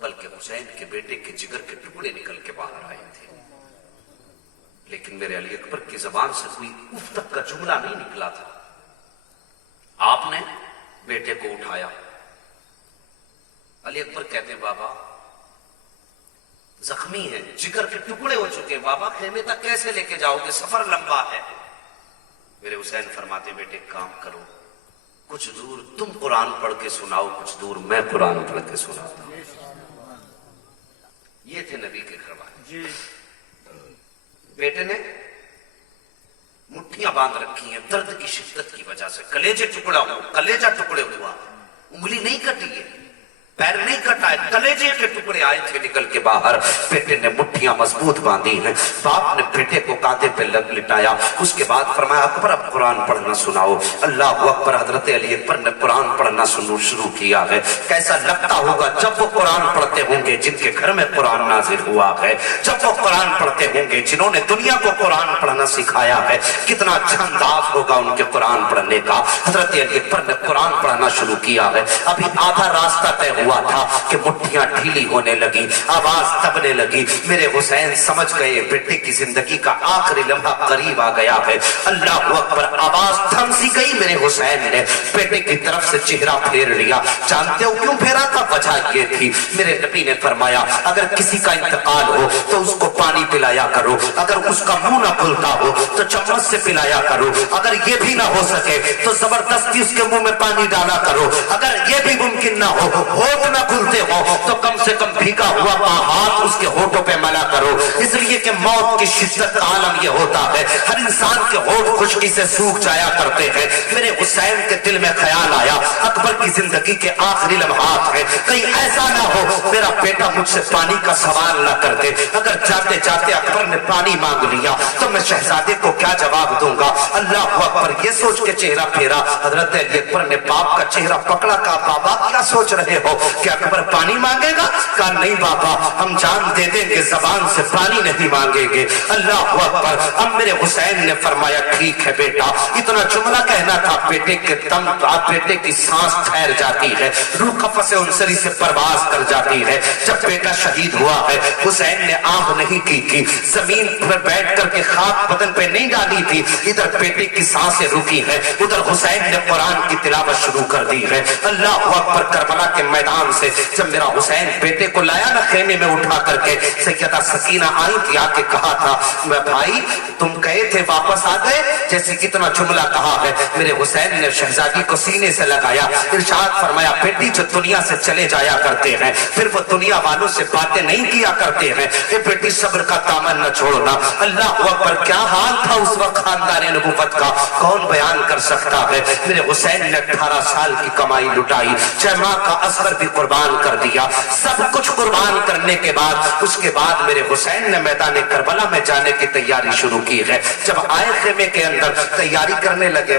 بلکہ حسین کے بیٹے کے جگر کے ٹکڑے نکل کے باہر آئے تھے. لیکن میرے علی اکبر کی زبان سے کوئی اف تک کا جملہ نہیں نکلا تھا. آپ نے بیٹے کو اٹھایا. علی اکبر کہتے ہیں بابا زخمی ہے، جگر کے ٹکڑے ہو چکے، بابا خیمے تک کیسے لے کے جاؤ گے، سفر لمبا ہے. میرے حسین فرماتے بیٹے کام کرو، کچھ دور تم قرآن پڑھ کے سناؤ، کچھ دور میں قرآن پڑھ کے سناتا ہوں. یہ تھے نبی کے گھر والے. بیٹے نے مٹھیاں باندھ رکھی ہیں درد کی شدت کی وجہ سے، کلیجے کلیجہ ٹکڑے ہوا، انگلی نہیں کٹی ہے، پیر نہیں کٹا ہے، کلیجے کے ٹکڑے آئے تھے نکل کے باہر. بیٹے نے مٹھیاں مضبوط باندھی ہیں. باپ نے بیٹے کو کاندھے پہ لٹایا. اس کے بعد فرمایا اکبر اب قرآن پڑھنا سناؤ. اللہ اکبر. حضرت علی اکبر نے قرآن پڑھنا شروع کیا ہے. کیسا لگتا ہوگا جب وہ قرآن پڑھتے ہوں گے جن کے گھر میں قرآن نازل ہوا ہے، جب وہ قرآن پڑھتے ہوں گے جنہوں نے دنیا کو قرآن پڑھنا سکھایا ہے. کتنا اچھا انداز ہوگا ان کے قرآن پڑھنے کا. حضرت علی اکبر نے قرآن پڑھنا شروع کیا ہے. ابھی آدھا راستہ طے ہوا تھا کہ مٹھیاں ڈھیلی ہونے لگی، آواز دبنے لگی. میرے حسین سمجھ گئے بیٹے کی زندگی کا آخری لمحہ قریب آ گیا ہے. اللہ اکبر. آواز تھم سی گئی. میرے حسین نے بیٹے کی طرف سے چہرہ پھیر لیا. جانتے ہو کیوں پھیرا تھا؟ وجہ یہ تھی میرے نبی نے فرمایا اگر کسی کا انتقال ہو تو اس کو پانی پلایا کرو، اگر اس کا منہ نہ کھلتا ہو تو چمچ سے پلایا کرو، اگر یہ بھی نہ ہو سکے تو زبردستی اس کے منہ میں پانی ڈالا کرو، اگر یہ بھی ممکن نہ ہو، ہونٹ نہ کھلتے ہو تو کم سے کم بھیگا ہوا ہاتھ اس کے ہونٹوں پہ ملا کرو. اس لیے کہ موت کی شدت کا عالم یہ ہوتا ہے، ہر انسان کے ہونٹ خشکی سے سوکھ جایا کرتے ہیں. میرے حسین کے دل میں خیال آیا اکبر کی زندگی کے آخری لمحات ہیں، کہیں ایسا نہ ہو میرا بیٹا مجھ سے پانی کا سوال نہ کر دے. اگر جاتے جاتے اکبر نے پانی مانگ لیا تو میں شہزادے کو کیا جواب دوں گا. اللہ اکبر. یہ سوچ کے چہرہ پھیرا. حضرت علی اکبر نے باپ کا چہرہ پکڑا. کہا بابا کیا سوچ رہے ہو کہ اکبر پانی مانگے گا؟ کہا نہیں بابا ہم جان دے دیں گے زبان سے پانی نہیں مانگیں گے. اللہ اکبر. اب میرے حسین نے فرمایا ٹھیک ہے بیٹا. اتنا جملہ کہنا تھا بیٹے کے دم، بیٹے کی سانس ٹھہر جاتی ہے، روح قفس انصری سے پرواز کر جاتی ہے. جب بیٹا شہید ہوا ہے حسین نے آہ نہیں کی زمین پر بیٹھ کر کے خاک بدن پہ نہیں ڈالی تھی، ادھر بیٹے کی سانسیں رکی ہیں، ادھر حسین نے قرآن کی تلاوت شروع کر دی ہے۔ اللہ اکبر۔ کربلا کے میدان سے جب میرا حسین بیٹے کو لایا نا خیمے میں اٹھا کر کے، سیدہ سکینہ آئی تھی، آ کے کہا تھا میں بھائی تم گئے تھے واپس آ گئے، جیسے کتنا جملہ کہا ہے۔ میرے حسین نے شہزادی کو سینے سے لگایا، ارشاد فرمایا بیٹی جو دنیا سے چلے جایا کرتے ہیں پھر وہ دنیا والوں سے باتیں نہیں کیا کرتے ہیں، اے بیٹی صبر کا دامن نہ چھوڑنا۔ اللہ اکبر۔ کیا حال تھا اس وقت خاندان نبوت کا، کون بیان کر سکتا ہے۔ میرے حسین نے 18 سال کی کمائی لٹائی، 6 ماہ کا اصغر بھی قربان کر دیا، سب کچھ قربان کرنے کے بعد اس کے بعد میرے حسین نے میدان کربلا میں جانے کی تیاری شروع کی ہے۔ جب آئے خیمے کے اندر تیاری کرنے لگے،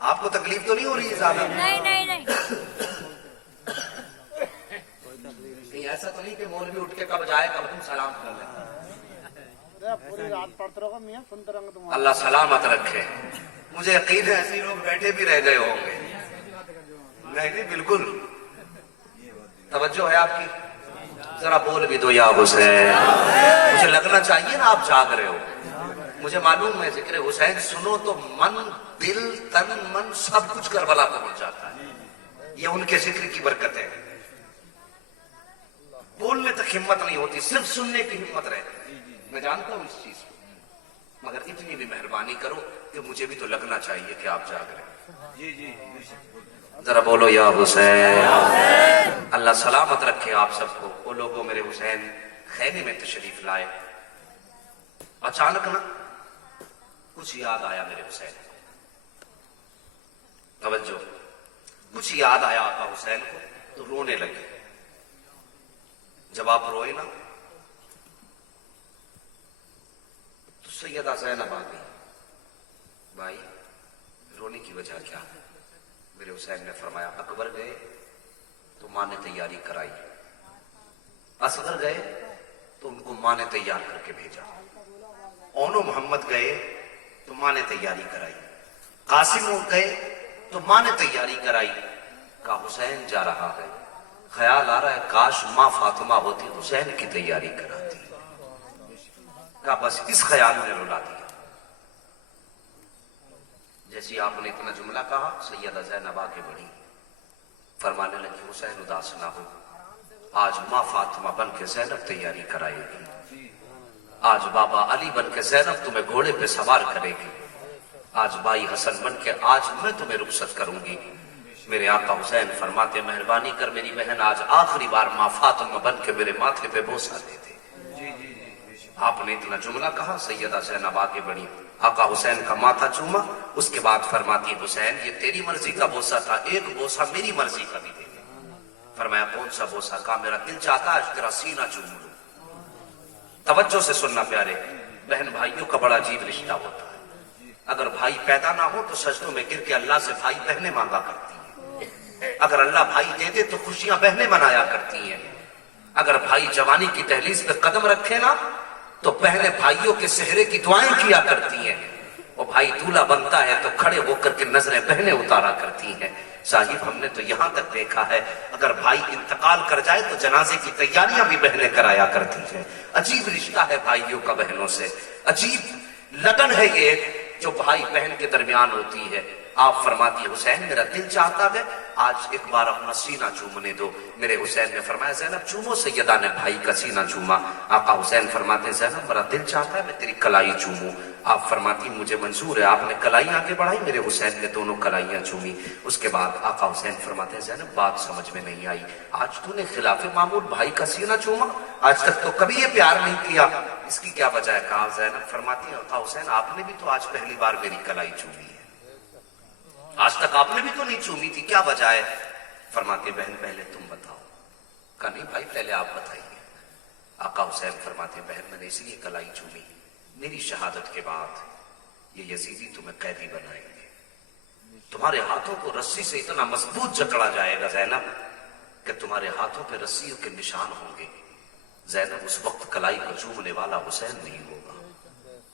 آپ کو تکلیف تو نہیں ہو رہی ہے زیادہ؟ نہیں ایسا تو نہیں کہ مولوی اٹھ کے کب جائے کب تم سلام کر لیں۔ پوری رات پڑھتے رہو میاں، سنتے رہو تم۔ اللہ سلامت رکھے۔ مجھے یقین ہے ایسے لوگ بیٹھے بھی رہ گئے ہوں گے۔ نہیں بالکل توجہ ہے آپ کی، ذرا بول بھی دو یا حسین۔ مجھے لگنا چاہیے نا آپ جاگ رہے ہو، مجھے معلوم ہے ذکر حسین سنو تو من دل تن من سب کچھ کربلا پہنچ جاتا ہے، یہ ان کے ذکر کی برکت ہے۔ بولنے تک ہمت نہیں ہوتی، صرف سننے کی ہمت رہتی ہے۔ میں جانتا ہوں اس چیز کو، مگر اتنی بھی مہربانی کرو کہ مجھے بھی تو لگنا چاہیے کہ آپ جاگ رہے ہیں۔ ذرا بولو یا حسین۔ اللہ سلامت رکھے آپ سب کو۔ وہ لوگوں میرے حسین خیمے میں تشریف لائے، اچانک نا کچھ یاد آیا میرے حسین کو، توجہ، کچھ یاد آیا آقا حسین کو تو رونے لگے۔ جب آپ روئے نا تو سیدہ زینب آ گئی، بھائی رونے کی وجہ کیا ہے؟ میرے حسین نے فرمایا اکبر گئے تو ماں نے تیاری کرائی، اصغر گئے تو ان کو ماں نے تیار کر کے بھیجا، اونو محمد گئے تو ماں نے تیاری کرائی، قاسم گئے تو ماں نے تیاری کرائی۔ کہا حسین جا رہا ہے، خیال آ رہا ہے کاش ماں فاطمہ ہوتی حسین کی تیاری کراتی۔ کہا بس اس خیال نے رلا دیا۔ جیسی آپ نے اتنا جملہ کہا، سیدہ زینب آ کے بڑھی، فرمانے لگی حسین اداس نہ ہو، آج ماں فاطمہ بن کے زینب تیاری کرائے گی، آج بابا علی بن کے زینب تمہیں گھوڑے پہ سوار کرے گی، آج بھائی حسن بن کے آج میں تمہیں رخصت کروں گی۔ میرے آقا حسین فرماتے مہربانی کر میری بہن آج آخری بار ماں فاطمہ بن کے میرے ماتھے پہ بوسہ دے دے۔ آپ نے اتنا جملہ کہا، سیدہ زینب آگے بڑھی، آقا حسین کا ماتھا چوما، اس کے بعد فرماتی حسین یہ تیری مرضی کا بوسہ تھا، ایک بوسہ میری مرضی کا بھی دے دے۔ فرمایا کون سا بوسہ؟ کہا میرا دل چاہتا ہے آج تیرا سینہ چوم لوں۔ توجہ سے سننا پیارے، بہن بھائیوں کا بڑا عجیب رشتہ ہوتا ہے۔ اگر بھائی پیدا نہ ہو تو سجدوں میں گر کے اللہ سے بھائی بہنیں مانگا کرتی ہیں، اگر اللہ بھائی دے دے تو خوشیاں بہنیں منایا کرتی ہیں، اگر بھائی جوانی کی دہلیز پہ قدم رکھے نا تو بہنیں بھائیوں کے سہرے کی دعائیں کیا کرتی ہیں، اور بھائی دولہا بنتا ہے تو کھڑے ہو کر کے نظریں بہنیں اتارا کرتی ہیں۔ صاحب ہم نے تو یہاں تک دیکھا ہے اگر بھائی انتقال کر جائے تو جنازے کی تیاریاں بھی بہنیں کرایا کرتی ہیں۔ عجیب رشتہ ہے بھائیوں کا بہنوں سے، عجیب لگن ہے یہ جو بھائی بہن کے درمیان ہوتی ہے۔ آپ فرماتی حسین میرا دل چاہتا ہے آج ایک بار اپنا سینہ چومنے دو۔ میرے حسین نے فرمایا زینب چومو۔ سیدہ نے بھائی کا سینہ چوما۔ آقا حسین فرماتے زینب میرا دل چاہتا ہے میں تیری کلائی چوموں۔ آپ فرماتی مجھے منظور ہے۔ آپ نے کلائی آگے بڑھائی، میرے حسین نے دونوں کلائیاں چومی۔ اس کے بعد آقا حسین فرماتے ہیں زینب بات سمجھ میں نہیں آئی، آج تو نے خلاف معمول بھائی کا سینہ چوما، آج تک تو کبھی یہ پیار نہیں کیا، اس کی کیا وجہ ہے؟ کہا زینب فرماتی ہے آقا حسین آپ نے بھی تو آج پہلی بار میری کلائی چومی ہے، آج تک آپ نے بھی تو نہیں چومی تھی، کیا وجہ ہے؟ فرماتے بہن پہلے تم بتاؤ۔ کہا نہیں بھائی پہلے آپ بتائیے۔ آقا حسین فرماتے بہن میں نے اس لیے کلائی چومی، میری شہادت کے بعد یہ یزیدی تمہیں قیدی بنائیں گے، تمہارے ہاتھوں کو رسی سے اتنا مضبوط جکڑا جائے گا زینب کہ تمہارے ہاتھوں پہ رسیوں کے نشان ہوں گے۔ زینب اس وقت کلائی کو چومنے والا حسین نہیں ہوگا۔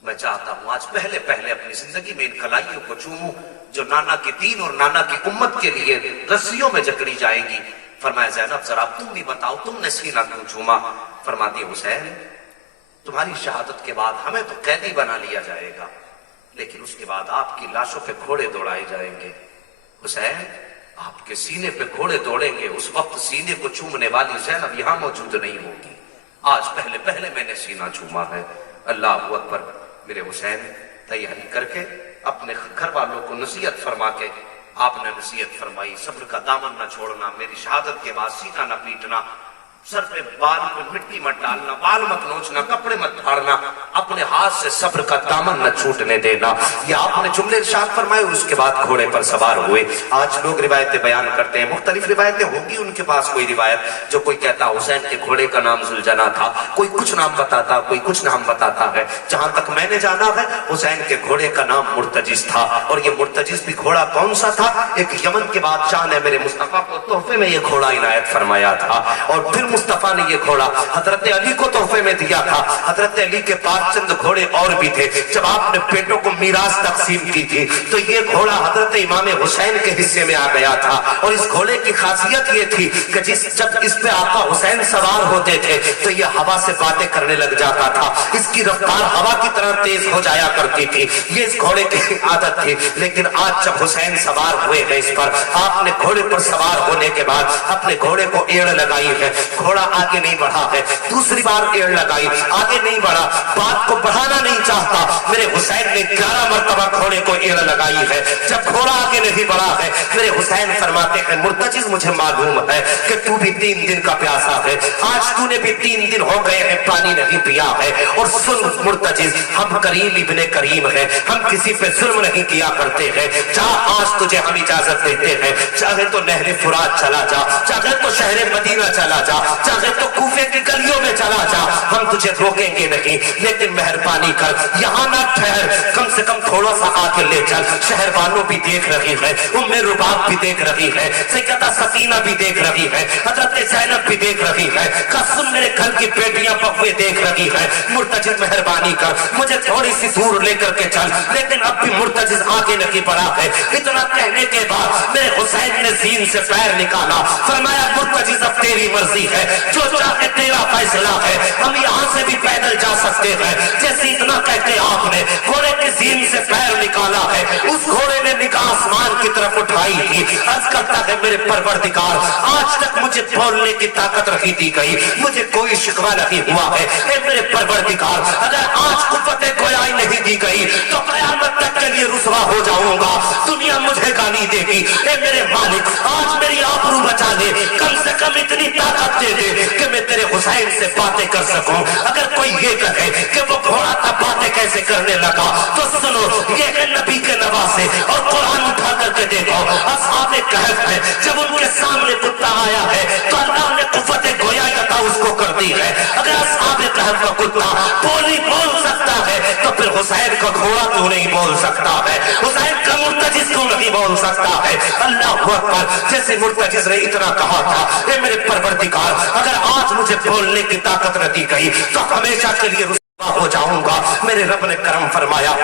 میں چاہتا ہوں آج پہلے اپنی زندگی میں ان کلائیوں کو چوموں جو نانا کے دین اور نانا کی امت کے لیے رسیوں میں جکڑی جائیں گی۔ فرمایا زینب ذرا تم بھی بتاؤ تم نے سینہ کیوں چوما؟ فرماتی حسین تمہاری شہادت کے بعد ہمیں تو قیدی بنا لیا جائے گا، لیکن اس کے بعد آپ کی لاشوں پہ گھوڑے دوڑائے جائیں گے۔ حسین آپ کے سینے پہ گھوڑے دوڑیں گے، اس وقت سینے کو چومنے والی زینب یہاں موجود نہیں ہوگی۔ آج پہلے پہلے میں نے سینہ چوما ہے۔ اللہ اکبر۔ میرے حسین تیاری کر کے اپنے گھر والوں کو نصیحت فرما کے آپ نے نصیحت فرمائی، صبر کا دامن نہ چھوڑنا، میری شہادت کے بعد سینہ نہ پیٹنا، سر پہ بال پہ مٹی مت ڈالنا، بال مت نوچنا، کپڑے مت پھاڑنا، اپنے ہاتھ سے صبر کا دامن نہ چھوٹنے دینا۔ یہ آپ نے جملے ارشاد فرمائے، اس کے بعد گھوڑے پر سوار ہوئے۔ آج لوگ روایتیں بیان کرتے ہیں، مختلف روایتیں ہوگی ان کے پاس کوئی روایت جو کوئی کہتا حسین کے گھوڑے کا نام ذوالجنا تھا، کوئی کچھ نام بتاتا، کوئی کچھ نام بتاتا ہے۔ جہاں تک میں نے جانا ہے حسین کے گھوڑے کا نام مرتجز تھا، اور یہ مرتجز بھی گھوڑا کون سا تھا؟ ایک یمن کے بادشاہ نے میرے مصطفیٰ کو تحفے میں یہ گھوڑا عنایت فرمایا تھا، اور پھر مصطفیٰ نے یہ گھوڑا حضرت علی کو تحفے میں دیا تھا۔ حضرت علی کے پاس چند گھوڑے اور بھی تھے، جب آپ نے بیٹوں کو میراث تقسیم کی تھی تو یہ گھوڑا حضرت امام حسین کے حصے میں آ گیا تھا، اور اس گھوڑے کی خاصیت یہ تھی کہ جب اس پہ آقا حسین سوار ہوتے تھے تو یہ ہوا سے باتیں کرنے لگ جاتا تھا، اس کی رفتار ہوا کی طرح تیز ہو جایا کرتی تھی، یہ اس گھوڑے کی عادت تھی۔ لیکن آج جب حسین سوار ہوئے ہیں اس پر، آپ نے گھوڑے پر سوار ہونے کے بعد اپنے گھوڑے کو ایڑ لگائی ہے، گھوڑا آگے نہیں بڑھا ہے، دوسری بار ایڑ لگائی، آگے نہیں بڑھا، بات کو بڑھانا نہیں چاہتا۔ میرے حسین نے 11 مرتبہ گھوڑے کو ایڑ لگائی ہے، جب گھوڑا آگے نہیں بڑھا ہے، میرے حسین فرماتے ہیں مرتجز مجھے معلوم ہے کہ تو بھی 3 دن کا پیاسا ہے، آج تو نے بھی 3 دن ہو گئے ہیں پانی نہیں پیا ہے، اور سن مرتجز ہم کریم ابن کریم ہیں، ہم کسی پہ ظلم نہیں کیا کرتے ہیں، آج تجھے ہم اجازت دیتے ہیں، چاہے تو نہر فرات چلا جا، چاہے تو شہر مدینہ چلا جا، چاہے تو کوفے کی گلیوں میں چلا جا، ہم تجھے روکیں گے نہیں، لیکن مہربانی کر یہاں نہ ٹھہر، کم سے کم تھوڑا سا آگے لے چل۔ شہر والوں بھی دیکھ رہی ہے، ام رباب بھی دیکھ رہی ہے، سیدہ سکینہ بھی دیکھ رہی ہے، حضرت زینب بھی دیکھ رہی ہے، قسم میرے گھر کی بیٹیاں بہویں دیکھ رہی ہے، مرتجز مہربانی کر مجھے تھوڑی سی دور لے کر کے چل۔ لیکن اب بھی مرتجز آگے نہیں بڑھا ہے۔ اتنا کہنے کے بعد میرے حسین نے زین سے پیر نکالا، فرمایا مرتجز اب تیری مرضی ہے، جو چاہے تیرا فیصلہ ہے، ہم یہاں سے بھی پیدل جا سکتے ہیں۔ جیسے اتنا کہہ کے آپ نے گھوڑے کی زین سے پیر نکالا ہے، اس گھوڑے نے نگاہ آسمان کی طرف اٹھائی تھی، عرض کرتا ہے میرے پروردگار آج تک مجھے بولنے کی طاقت رکھی دی گئی، مجھے کوئی شکوہ نہیں ہوا ہے، اے میرے پروردگار اگر آج قوت گویائی نہیں دی گئی تو قیامت تک کے لیے رسوا ہو جاؤں گا، دنیا مجھے گالی دے گی۔ اے میرے مالک آج میری آبرو بچا دے، کم سے کم اتنی طاقت دے دے کہ میں تیرے حسین سے باتیں کر سکوں۔ اگر کوئی یہ کہے کہ وہ گھوڑا تھا باتیں کیسے کرنے لگا تو سنو، یہ ہے نبی کے نواسے، اور قرآن اٹھا کر کے دیکھو اصحاب کہف ہے، جب ان کے سامنے کتا آیا ہے تو اللہ نے قوت گویائی عطا اس کو کر دی ہے۔ اگر اصحاب کہف کا کتا بول سکتا ہے تو پھر حسین کا گھوڑا کیوں نہیں بول سکتا ہے، حسین کا مرتجز کیوں نہیں بول سکتا ہے۔ اللہ اکبر۔ جیسے مرتجز نے اتنا کہا تھا اے میرے پروردگار اگر آج مجھے بولنے کی طاقت نہ دی گئی تو ہمیشہ کے لیے رسوا ہو جاؤں گا، میرے رب نے کرم فرمایا،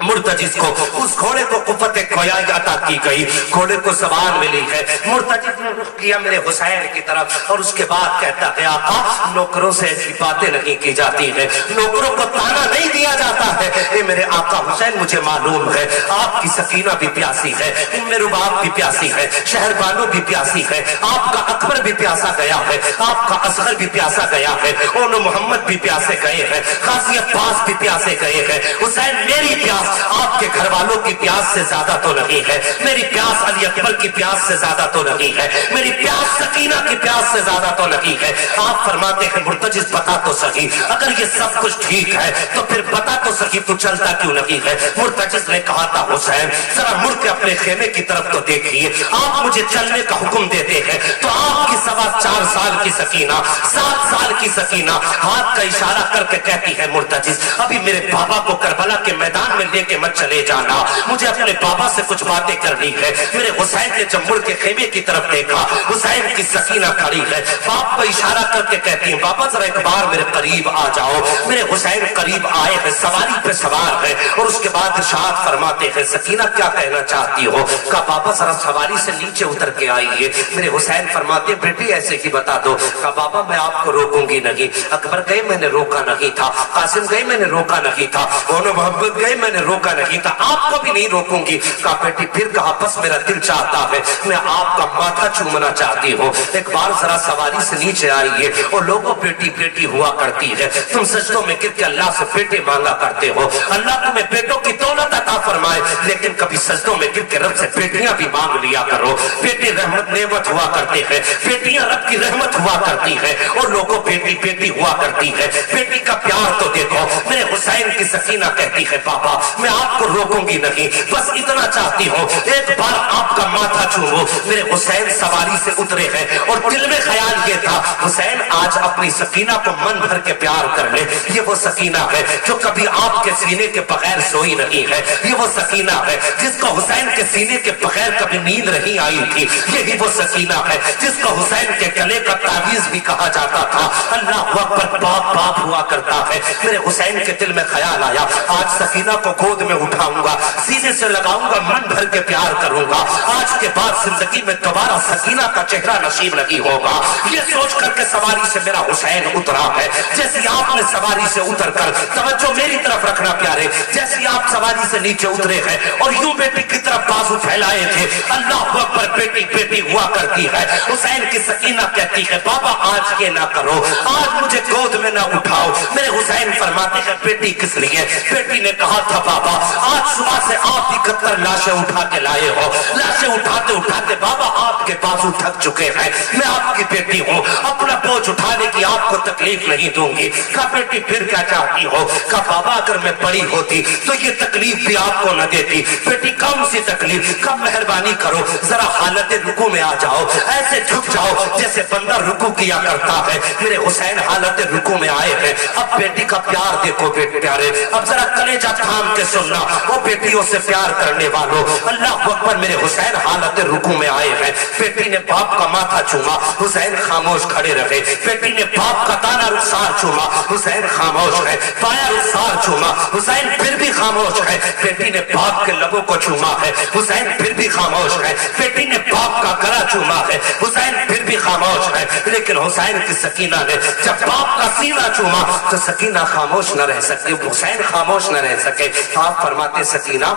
مرتجز کو اس گھوڑے کو قوت گویائی عطا کی گئی، گھوڑے کو زبان ملی ہے، مرتجز نے رخ کیا میرے حسین کی طرف، اور اس کے بعد کہتا ہے آقا نوکروں سے ایسی باتیں نہیں کی جاتی ہیں، نوکروں کو تانا نہیں دیا جاتا ہے۔ اے میرے آقا حسین مجھے معلوم ہے آپ کی سکینہ بھی پیاسی ہے، ام رباب بھی پیاسی ہے، شہر بانو بھی پیاسی ہے، آپ کا اکبر بھی پیاسا گیا ہے، آپ کا اصغر بھی پیاسا گیا ہے، اون محمد بھی پیاسے گئے ہیں، غازی عباس بھی پیاسے گئے ہیں۔ حسین میری پیاس آپ کے گھر والوں کی پیاس سے زیادہ تو نہیں ہے، میری پیاس علی اکبر کی پیاس سے زیادہ تو نہیں ہے، میری پیاس سکینہ کی پیاس سے زیادہ تو نہیں ہے۔ آپ فرماتے ہیں مرتجز بتا تو صحیح، اگر یہ سب کچھ ٹھیک ہے تو پھر بتا تو صحیح تو چلتا کیوں نہیں ہے۔ مرتجز نے کہا تھا حسین ذرا مڑ کے اپنے خیمے کی طرف تو دیکھیے، آپ مجھے چلنے کا حکم دیتے ہیں تو آپ کی 4.25 سال کی سکینہ 7 سال کی سکینہ ہاتھ کا اشارہ کر کے کہتی ہے مرتجز ابھی میرے بابا کو کربلا کے میدان میں لے کے مت چلے جانا, مجھے اپنے بابا سے کچھ باتیں کرنی ہے. میرے حسین نے جب مڑ کے خیمے کی طرف دیکھا, حسین کی سکینہ کھڑی ہے. باپ کو اشارہ کر کے کہتی ہیں بابا ذرا ایک بار میرے قریب آ جاؤ. میرے حسین قریب آئے ہیں, سواری پہ سوار ہے, اور اس کے بعد ارشاد فرماتے ہیں سکینہ کیا کہنا چاہتی ہو؟ کہا بابا ذرا سواری سے نیچے اتر کے آئیے. میرے حسین فرماتے بیٹی ایسے ہی بتا دو. کہا بابا میں آپ کو روکوں گی نہیں, اکبر گئے میں نے روکا نہیں تھا, قاسم گئے میں نے روکا نہیں تھا, اونو محمد گئے میں نے روکا نہیں تھا, آپ کو بھی نہیں روکوں گی. کہا بیٹی پھر کہا بس میرا دل چاہتا ہے میں آپ کا ماتھا چومنا چاہتی ہوں, ایک بار ذرا سواری سے نیچے آئیے. اور لوگوں بیٹی بیٹی ہوا کرتی ہے, تم سجدوں میں گر کے اللہ سے بیٹے مانگا کرتے ہو, اللہ تمہیں بیٹوں کی دولت عطا فرمائے, لیکن کبھی سجدوں میں گر کے رب سے بیٹیاں بھی مانگ لیا کرو. بیٹے رحمت نعمت ہوا کرتے ہیں, بیٹیاں رب کی رحمت ہوا کرتی ہے, اور لوگوں بیٹی بیٹی ہوا کرتی ہے. بیٹی کا پیار تو دیکھو. میرے حسین کی سکینہ کہتی ہے بابا میں آپ کو روکوں گی نہیں, بس اتنا چاہتی ہوں ایک بار آپ کا ماتھا چھوؤں. میرے حسین سواری سے اترے ہیں, اور دل میں خیال یہ تھا حسین آج اپنی سکینہ کو من بھر کے پیار کر لے. یہ وہ سکینہ ہے جو کبھی آپ کے سینے کے بغیر سوئی نہیں ہے, یہ وہ سکینہ ہے جس کو حسین کے سینے کے بغیر کبھی نیند نہیں آئی تھی, یہی وہ سکینہ ہے جس کو حسین کے گلے کا تعویذ بھی کہا جاتا تھا. اللہ اکبر باپ باپ ہوا کرتا ہے. میرے حسین کے دل میں خیال آیا آج سکینہ کو گود میں اٹھاؤں گا, سینے سے لگاؤں گا, من بھر کے پیار کروں گا. آج کے بعد زندگی میں دوبارہ سکینہ کا چہرہ نصیب نہیں ہوگا. یہ سوچ کر کے سواری سے میرا حسین اترا ہے. جیسے آپ نے سواری سے اتر کر توجہ میری طرف رکھنا پیارے, جیسے آپ سواری سے نیچے اترے ہیں اور یوں بیٹی کی طرف بازو پھیلائے تھے, اللہ اکبر بیٹی بیٹی ہوا کرتی ہے. حسین کی سکینہ کہتی ہے بابا آج یہ نہ کرو, آج مجھے گود میں نہ اٹھاؤ. میرے حسین فرماتے ہیں بیٹی کس لیے؟ بیٹی نے کہا تھا بابا آج صبح سے آپ 71 لاشیں اٹھا کے لائے ہو, لاشیں اٹھاتے اٹھاتے بابا آپ کے بازو تھک چکے ہیں, میں آپ کی بیٹی ہوں, اپنا بوجھ اٹھانے کی آپ کو تکلیف نہیں دوں گی. کہا بیٹی پھر کیا چاہتی ہو؟ کہا بابا اگر میں بڑی ہوتی تو یہ تکلیف بھی آپ کو نہ دیتی. بیٹی کون سی تکلیف؟ کہا مہربانی کرو ذرا حالت رکوع میں آ جاؤ, ایسے جھک جاؤ جیسے بندہ رکوع کیا کرتا ہے. میرے حسین حالت رکوع میں آئے ہیں. اب بیٹی کا پیار دیکھو بیٹے پیارے, اب ذرا کلیجہ تھام کے سننا وہ بیٹیوں سے پیار کرنے والوں. اللہ اکبر میرے حسین حالت رکوع میں آئے ہیں. بیٹی نے باپ کا ماتھا چوما, حسین خاموش کھڑے رہے. بیٹی نے باپ کا دانا رخسار چوما, حسین خاموش ہے. بایاں رخسار چوما, حسین پھر بھی خاموش ہے. بیٹی نے باپ کے لبوں کو چوما ہے, حسین پھر بھی خاموش ہے. بیٹی نے باپ کا گلا چوما ہے, حسین پھر بھی خاموش ہے. لیکن حسین کی سکینہ نے جب باپ کا سینہ چوما تو سکینہ خاموش نہ رہ سکتی, حسین خاموش نہ رہ سکے. آپ فرماتے سکینہ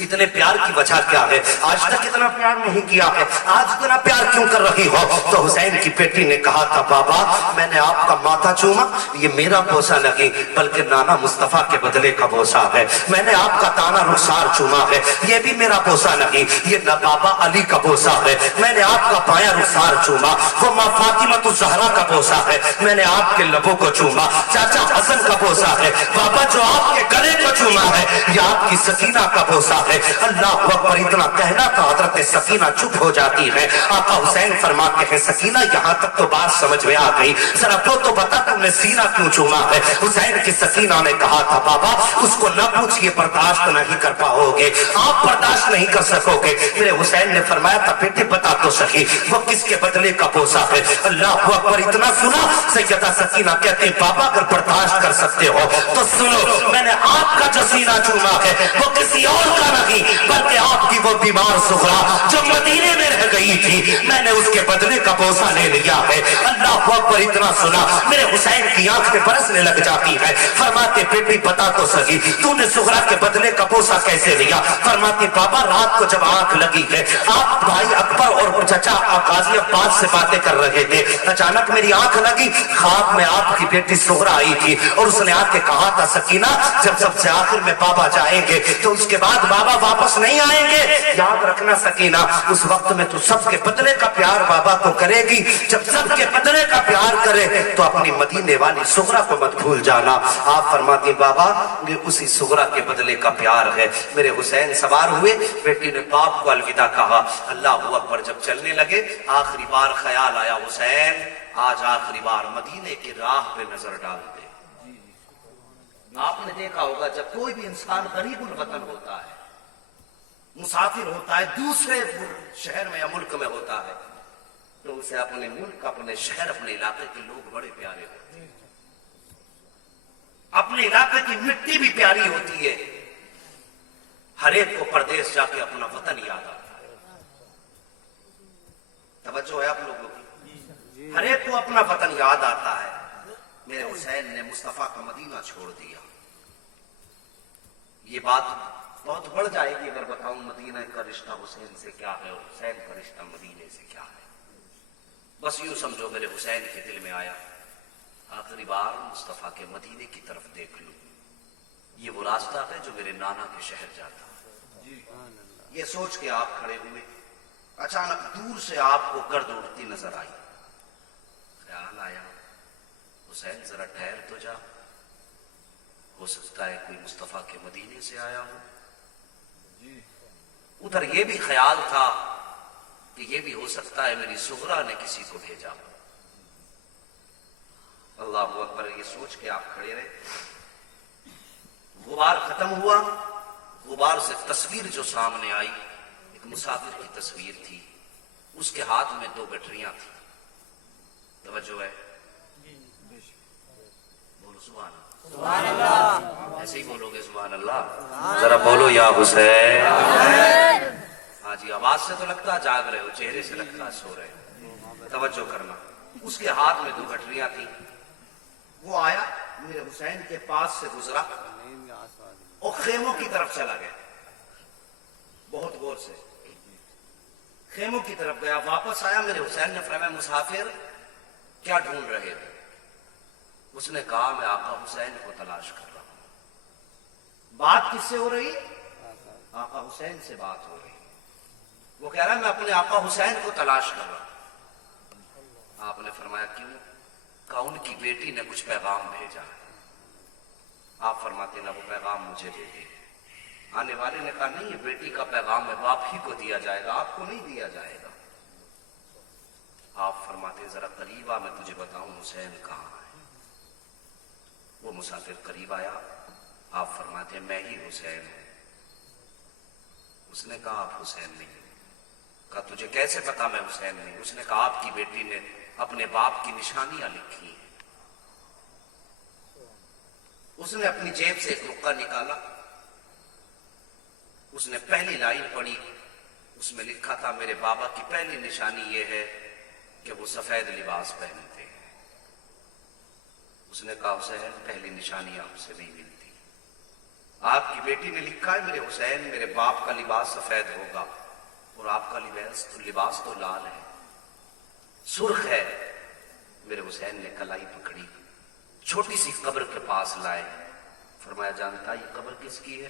اتنے پیار کی وجہ کیا ہے؟ آج تک اتنا پیار نہیں کیا ہے, آج اتنا پیار کیوں کر رہی ہو؟ تو حسین کی بیٹی نے کہا تھا بابا میں نے آپ کا ماتھا چوما, یہ میرا بوسہ نہیں بلکہ نانا مصطفیٰ کے بدلے کا بوسہ ہے. میں نے آپ کا تانا رخسار چوما ہے, یہ بھی میرا بوسہ نہیں, یہ بابا علی کا بوسہ ہے. میں نے آپ کا بایاں رخسار چوما, وہ ماں فاطمہ الزہرا کا بوسہ ہے. میں نے آپ کے لبوں کو چوما, چاچا حسن کا بوسہ ہے. بابا جو آپ کے گلے کو چوما ہے یہ آپ کی سکینہ کا بوسہ ہے. اللہ اکبر اتنا کہنا تو حضرت سکینہ چپ ہو جاتی ہے. آقا حسین فرماتے ہیں سکینہ یہاں تک تو بات سمجھ میں آ گئی, ذرا وہ تو بتا تم نے سینہ کیوں چوما ہے؟ حسین کی سکینہ نے کہا تھا بابا اس کو نہ پوچھئے, برداشت نہیں کر پاؤ گے, آپ برداشت نہیں کر سکو گے. میرے حسین نے فرمایا تھا بیٹے بتا تو سکی وہ کس کے بدلے کا بوسہ ہے. اللہ اکبر اتنا سنا. سیدہ سکینہ کہتے ہیں بابا اگر برداشت کر سکتے ہو تو سنو, میں نے آپ کا جو سینہ چوما ہے وہ کسی اور کا نہیں بلکہ آپ کی وہ بیمار سغرا جو مدینے میں رہ گئی تھی, میں نے اس کے بدلے کا بوسہ لے لیا ہے. اللہ اکبر اتنا سنا. میرے حسین کی آنکھ میں برسنے لگ جاتی ہے. فرماتے بیٹی بتا تو سکی تو نے سغرا کے بدلے کا بوسہ کیسے لیا؟ فرماتے بابا رات کو جب آنکھ لگی ہے آپ بھائی اکبر اور چچا غازی عباس سے باتیں کر رہے تھے, اچانک میری آنکھ لگی, خواب میں آپ کی بیٹی سغرا آئی تھی اور اس نے آ کے کہا تھا سکینہ جب سب سے آخر میں بابا جائیں گے تو اس کے بعد بابا واپس نہیں آئیں گے, یاد رکھنا سکینہ اس وقت میں تو سب کے بدلے کا پیار بابا کو کرے گی. جب سب کے بدلے کا پیار کرے تو اپنی مدینے والی سغرا کو مت بھول جانا. آپ فرماتی بابا یہ اسی سغرا کے بدلے کا پیار ہے. میرے حسین سوار ہوئے, بیٹی نے باپ کو الوداع کہا. اللہ اکبر جب چلنے لگے آخری بار خیال آیا حسین آج آخری بار مدینے کی راہ پہ نظر ڈال دے. آپ نے دیکھا ہوگا جب کوئی بھی انسان غریب الوطن ہوتا ہے، مسافر ہوتا ہے، دوسرے شہر میں یا ملک میں ہوتا ہے، تو اسے اپنے ملک، اپنے شہر، اپنے علاقے کے لوگ بڑے پیارے ہوتے ہیں، اپنے علاقے کی مٹی بھی پیاری ہوتی ہے۔ ہر ایک کو پردیس جا کے اپنا وطن یاد آتا ہے۔ توجہ ہے آپ لوگوں کی؟ ہر ایک کو اپنا وطن یاد آتا ہے۔ میرے حسین نے مصطفیٰ کا مدینہ چھوڑ دیا۔ یہ بات بہت بڑھ جائے گی اگر بتاؤں مدینہ کا رشتہ حسین سے کیا ہے اور حسین کا رشتہ مدینے سے کیا ہے۔ بس یوں سمجھو میرے حسین کے دل میں آیا آخری بار مصطفیٰ کے مدینے کی طرف دیکھ لوں، یہ وہ راستہ ہے جو میرے نانا کے شہر جاتا ہے۔ یہ سوچ کے آپ کھڑے ہوئے، اچانک دور سے آپ کو گرد اڑتی نظر آئی۔ خیال آیا حسین ذرا ٹھہر تو جا، ہو سکتا ہے کوئی مصطفیٰ کے مدینے سے آیا ہو۔ ادھر یہ بھی خیال تھا کہ یہ بھی ہو سکتا ہے میری سغرا نے کسی کو بھیجا ہو۔ اللہ اکبر، یہ سوچ کے آپ کھڑے رہے۔ غبار ختم ہوا، غبار سے تصویر جو سامنے آئی ایک مسافر کی تصویر تھی، اس کے ہاتھ میں 2 گٹریاں تھیں۔ توجہ ہے؟ بولو سبحان اللہ۔ ایسے ہی بولو گے سبحان اللہ؟ ذرا بولو یا حسین۔ ہاں جی، آواز سے تو لگتا جاگ رہے ہو، چہرے سے لگتا سو رہے ہو۔ توجہ کرنا، اس کے ہاتھ میں 2 گٹریاں تھیں۔ وہ آیا میرے حسین کے پاس سے گزرا اور خیموں کی طرف چلا گیا، بہت غور سے خیموں کی طرف گیا، واپس آیا۔ میرے حسین نے فرمایا مسافر کیا ڈھونڈ رہے ہو؟ اس نے کہا میں آقا حسین کو تلاش کر رہا ہوں۔ بات کس سے ہو رہی؟ آقا حسین سے بات ہو رہی۔ وہ کہہ رہا ہے میں اپنے آقا حسین کو تلاش کر رہا ہوں۔ آپ نے فرمایا کیوں؟ کہا ان کی بیٹی نے کچھ پیغام بھیجا۔ آپ فرماتے نا وہ پیغام مجھے دے دے۔ آنے والے نے کہا نہیں، یہ بیٹی کا پیغام ہے، باپ ہی کو دیا جائے گا، آپ کو نہیں دیا جائے گا۔ آپ فرماتے ذرا قریب آ، میں تجھے بتاؤں حسین کہاں ہے۔ وہ مسافر قریب آیا، آپ فرماتے میں ہی حسین ہوں۔ اس نے کہا آپ حسین نہیں۔ کہا تجھے کیسے پتا میں حسین نہیں؟ اس نے کہا آپ کی بیٹی نے اپنے باپ کی نشانیاں لکھی ہیں۔ اس نے اپنی جیب سے ایک رقعہ نکالا، اس نے پہلی لائن پڑھی، اس میں لکھا تھا میرے بابا کی پہلی نشانی یہ ہے کہ وہ سفید لباس پہنتے ہیں۔ اس نے کہا حسین پہلی نشانی آپ سے نہیں ملتی، آپ کی بیٹی نے لکھا ہے میرے حسین میرے باپ کا لباس سفید ہوگا اور آپ کا لباس تو لال ہے، سرخ ہے۔ میرے حسین نے کلائی پکڑی، چھوٹی سی قبر کے پاس لائے، فرمایا جانتا یہ قبر کس کی ہے؟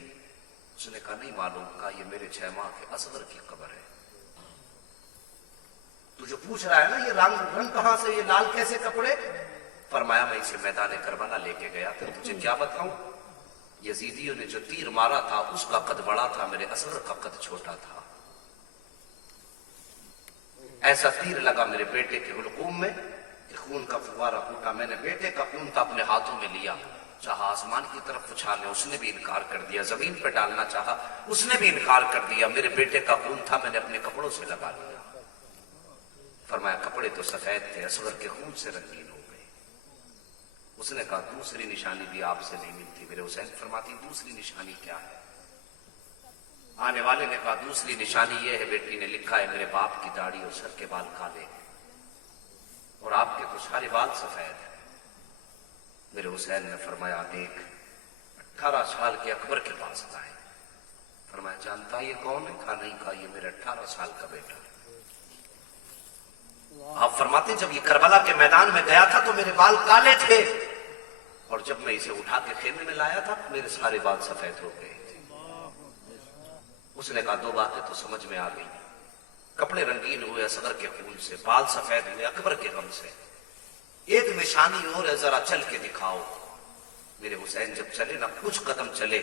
اس نے کہا نہیں معلوم۔ کہا یہ میرے 6 ماہ کے اصغر کی قبر ہے۔ تو جو پوچھ رہا ہے نا یہ رنگ کہاں سے، یہ لال کیسے کپڑے؟ فرمایا میں اسے میدان کربلا لے کے گیا تھا، تجھے کیا بتاؤں، یزیدیوں نے جو تیر مارا تھا اس کا قد بڑا تھا، میرے اصغر کا قد چھوٹا تھا۔ ایسا تیر لگا میرے بیٹے کے حلقوم میں کہ خون کا فوارہ پھوٹا۔ میں نے بیٹے کا خون تھا اپنے ہاتھوں میں لیا، چاہا آسمان کی طرف اچھالنے، اس نے بھی انکار کر دیا، زمین پہ ڈالنا چاہا اس نے بھی انکار کر دیا۔ میرے بیٹے کا خون تھا، میں نے اپنے کپڑوں سے لگا لیا۔ فرمایا کپڑے تو سفید تھے، اصغر کے خون سے رنگین ہو گئے۔ اس نے کہا دوسری نشانی بھی آپ سے نہیں ملتی۔ میرے حسین فرماتی دوسری نشانی کیا ہے؟ آنے والے نے کہا دوسری نشانی یہ ہے بیٹی نے لکھا ہے میرے باپ کی داڑھی اور سر کے بال کالے اور آپ کے تو سارے بال سفید ہیں۔ میرے حسین نے فرمایا دیکھ 18 سال کے اکبر کے پاس لائے۔ فرمایا جانتا یہ کون ہے؟ کہا نہیں۔ کہا یہ میرا 18 سال کا بیٹا ہے۔ آپ فرماتے جب یہ کربلا کے میدان میں گیا تھا تو میرے بال کالے تھے اور جب میں اسے اٹھا کے خیمے میں لایا تھا میرے سارے بال سفید ہو گئے تھے۔ اس نے کہا 2 باتیں تو سمجھ میں آ گئی، کپڑے رنگین ہوئے اصغر کے خون سے، بال سفید ہوئے اکبر کے غم سے، ایک نشانی اور ہے ذرا چل کے دکھاؤ۔ میرے حسین جب چلے نا کچھ قدم چلے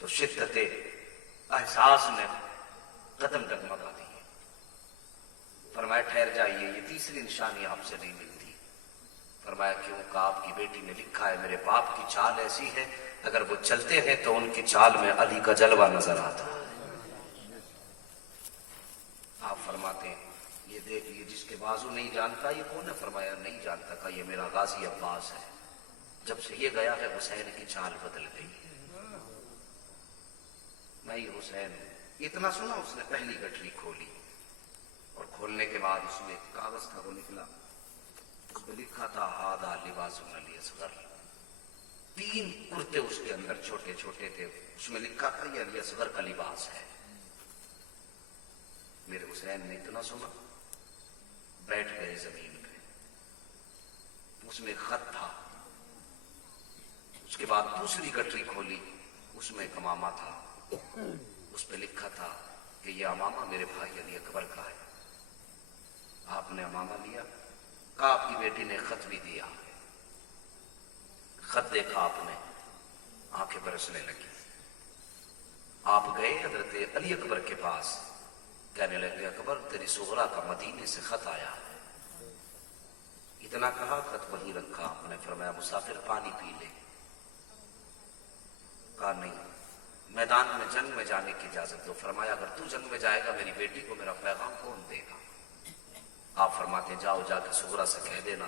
تو شدت احساس نے قدم ڈگمگا دیے۔ فرمایا ٹھہر جائیے، یہ تیسری نشانی آپ سے نہیں ملتی۔ فرمایا کیوں؟ کہ آپ کی بیٹی نے لکھا ہے میرے باپ کی چال ایسی ہے اگر وہ چلتے ہیں تو ان کی چال میں علی کا جلوہ نظر آتا ہے۔ آپ فرماتے ہیں یہ دیکھ یہ جس کے بازو نہیں جانتا یہ کون ہے؟ فرمایا نہیں جانتا، کہ یہ میرا غازی عباس ہے، جب سے یہ گیا ہے حسین کی چال بدل گئی، میں یہ حسین ہوں۔ اتنا سنا اس نے پہلی گٹری کھولی اور کھولنے کے بعد اس میں ایک کاغذ کا وہ نکلا، اس پہ لکھا تھا ہادہ لباس علی اصغر، 3 کرتے اس کے اندر چھوٹے چھوٹے تھے، اس میں لکھا تھا یہ علی اصغر کا لباس ہے۔ میرے حسین نے اتنا سنا بیٹھ گئے زمین پہ، اس میں خط تھا۔ اس کے بعد دوسری گٹری کھولی، اس میں ایک امامہ تھا، اس پہ لکھا تھا کہ یہ امامہ میرے بھائی علی اکبر کا ہے۔ آپ نے امامہ لیا، کہا آپ کی بیٹی نے خط بھی دیا، خط دیکھا آپ نے، آنکھیں برسنے لگی۔ آپ گئے حضرت علی اکبر کے پاس، کہنے لگے اکبر تیری صغرا کا مدینے سے خط آیا۔ اتنا کہا خط وہیں رکھا، آپ نے فرمایا مسافر پانی پی لے، کہا نہیں میدان میں جنگ میں جانے کی اجازت دو۔ فرمایا اگر تو جنگ میں جائے گا میری بیٹی کو میرا پیغام کون دے گا؟ آپ فرماتے جاؤ جا کے صغرا سے کہہ دینا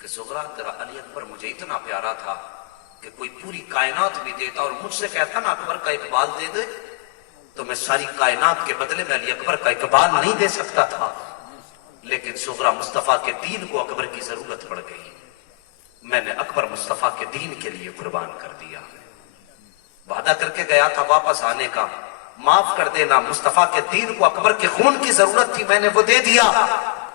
کہ صغرا تیرا علی اکبر مجھے اتنا پیارا تھا کہ کوئی پوری کائنات بھی دیتا اور مجھ سے کہتا نا اکبر کا اقبال دے دے تو میں ساری کائنات کے بدلے میں علی اکبر کا اقبال نہیں دے سکتا تھا، لیکن صغرا مصطفیٰ کے دین کو اکبر کی ضرورت پڑ گئی، میں نے اکبر مصطفیٰ کے دین کے لیے قربان کر دیا۔ وعدہ کر کے گیا تھا واپس آنے کا، معاف کر دینا، مصطفیٰ کے دین کو اکبر کے خون کی ضرورت تھی میں نے وہ دے دیا،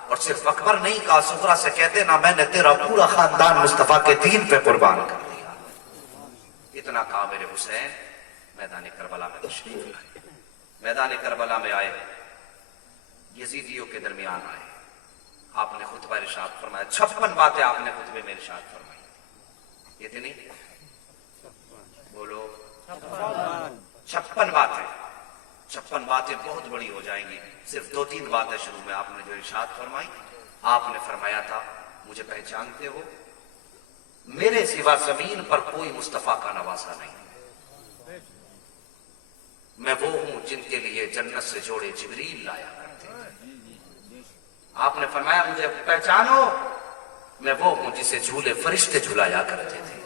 اور صرف اکبر نہیں کہا صغرا سے کہہ دینا میں نے تیرا پورا خاندان مصطفیٰ کے دین پہ قربان کر دیا۔ اتنا کہا میرے حسین میدان کربلا میں تشریف لائے، میدان کربلا میں آئے، یزیدیوں کے درمیان آئے، آپ نے خطبہ ارشاد فرمایا، 56 باتیں آپ نے خطبے میں ارشاد فرمائی۔ اتنی بولو 56 باتیں، 56 باتیں بہت بڑی ہو جائیں گی، صرف 2-3 باتیں شروع میں آپ نے جو ارشاد فرمائی۔ آپ نے فرمایا تھا مجھے پہچانتے ہو، میرے سوا زمین پر کوئی مصطفیٰ کا نواسا نہیں، میں وہ ہوں جن کے لیے جنت سے جوڑے جبریل لایا کرتے تھے۔ آپ نے فرمایا مجھے پہچانو، میں وہ ہوں جسے جھولے فرشتے جھلایا کرتے تھے۔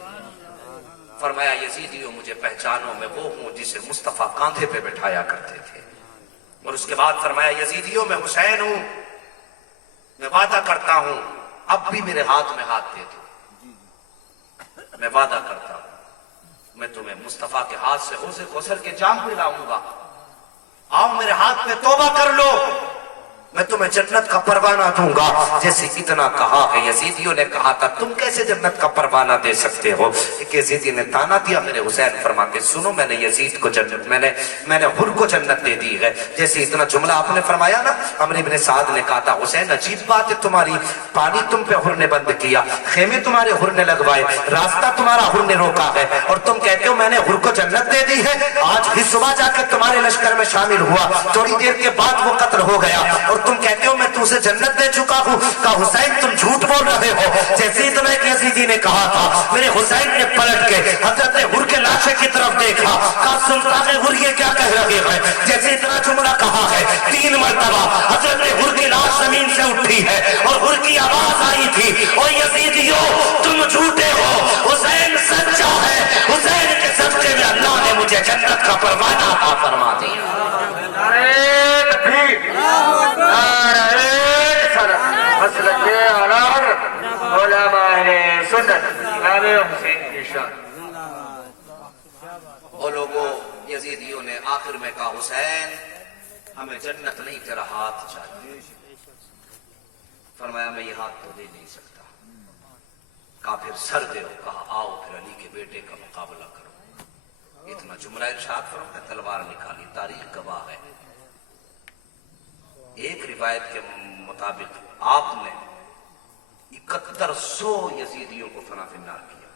فرمایا یزیدیوں مجھے پہچانو، میں وہ ہوں جسے مصطفیٰ کاندھے پہ بٹھایا کرتے تھے۔ اور اس کے بعد فرمایا یزیدیوں میں حسین ہوں، میں وعدہ کرتا ہوں اب بھی میرے ہاتھ میں ہاتھ دے دو، میں وعدہ کرتا ہوں میں تمہیں مصطفیٰ کے ہاتھ سے حوض کوثر کے جام پلاؤں گا، آؤ میرے ہاتھ میں توبہ کر لو، میں تمہیں جنت کا پروانہ دوں گا۔ جیسے اتنا کہا کہ یزیدیوں نے کہا تھا تم کیسے جنت کا پروانہ دے سکتے ہو؟ ایک یزیدی نے تانا دیا، میرے حسین فرماتے سنو میں نے یزید کو جنت میں نے حر کو جنت دے دی ہے۔ جیسے اتنا جملہ آپ نے فرمایا نا، عمرو بن سعد نے کہا تھا حسین عجیب بات ہے تمہاری، پانی تم پہ حر نے بند کیا، خیمے تمہارے حر نے لگوائے، راستہ تمہارا حر نے روکا ہے، اور تم کہتے ہو میں نے حر کو جنت دے دی ہے۔ آج ہی صبح جا کے تمہارے لشکر میں شامل ہوا، تھوڑی دیر کے بعد وہ قتل ہو گیا، اور تم کہتے ہو میں تجھے جنت دے چکا ہوں۔ کہا حسین تم جھوٹ بول رہے ہو۔ جیسے اتنا ایک یزیدی نے کہا تھا، میرے حسین نے پلٹ کے حضرت حر کے لاشے کی طرف دیکھا، کہا سلطان حر یہ کیا کہہ رہے ہیں؟ جیسے اتنا جملہ کہا ہے 3 مرتبہ حضرت حر کی لاش زمین سے اٹھی ہے اور حر کی آواز آئی تھی، اور یزیدیوں تم جھوٹے ہو، حسین سچا ہے، حسین کے صدقے میں اللہ نے مجھے جنت کا پروانہ عطا فرما دیا۔ وہ لوگوں یزیدیوں نے آخر میں کہا حسین ہمیں جنت نہیں تیرا ہاتھ چاہیے۔ فرمایا میں یہ ہاتھ تو دے نہیں سکتا۔ کہا پھر سر دے، کہا آؤ پھر علی کے بیٹے کا مقابلہ کرو۔ اتنا جملہ ارشاد فرمایا تلوار نکالی، تاریخ گواہ ہے۔ ایک روایت کے مطابق آپ نے 7100 یزیدیوں کو فنا فی النار کیا،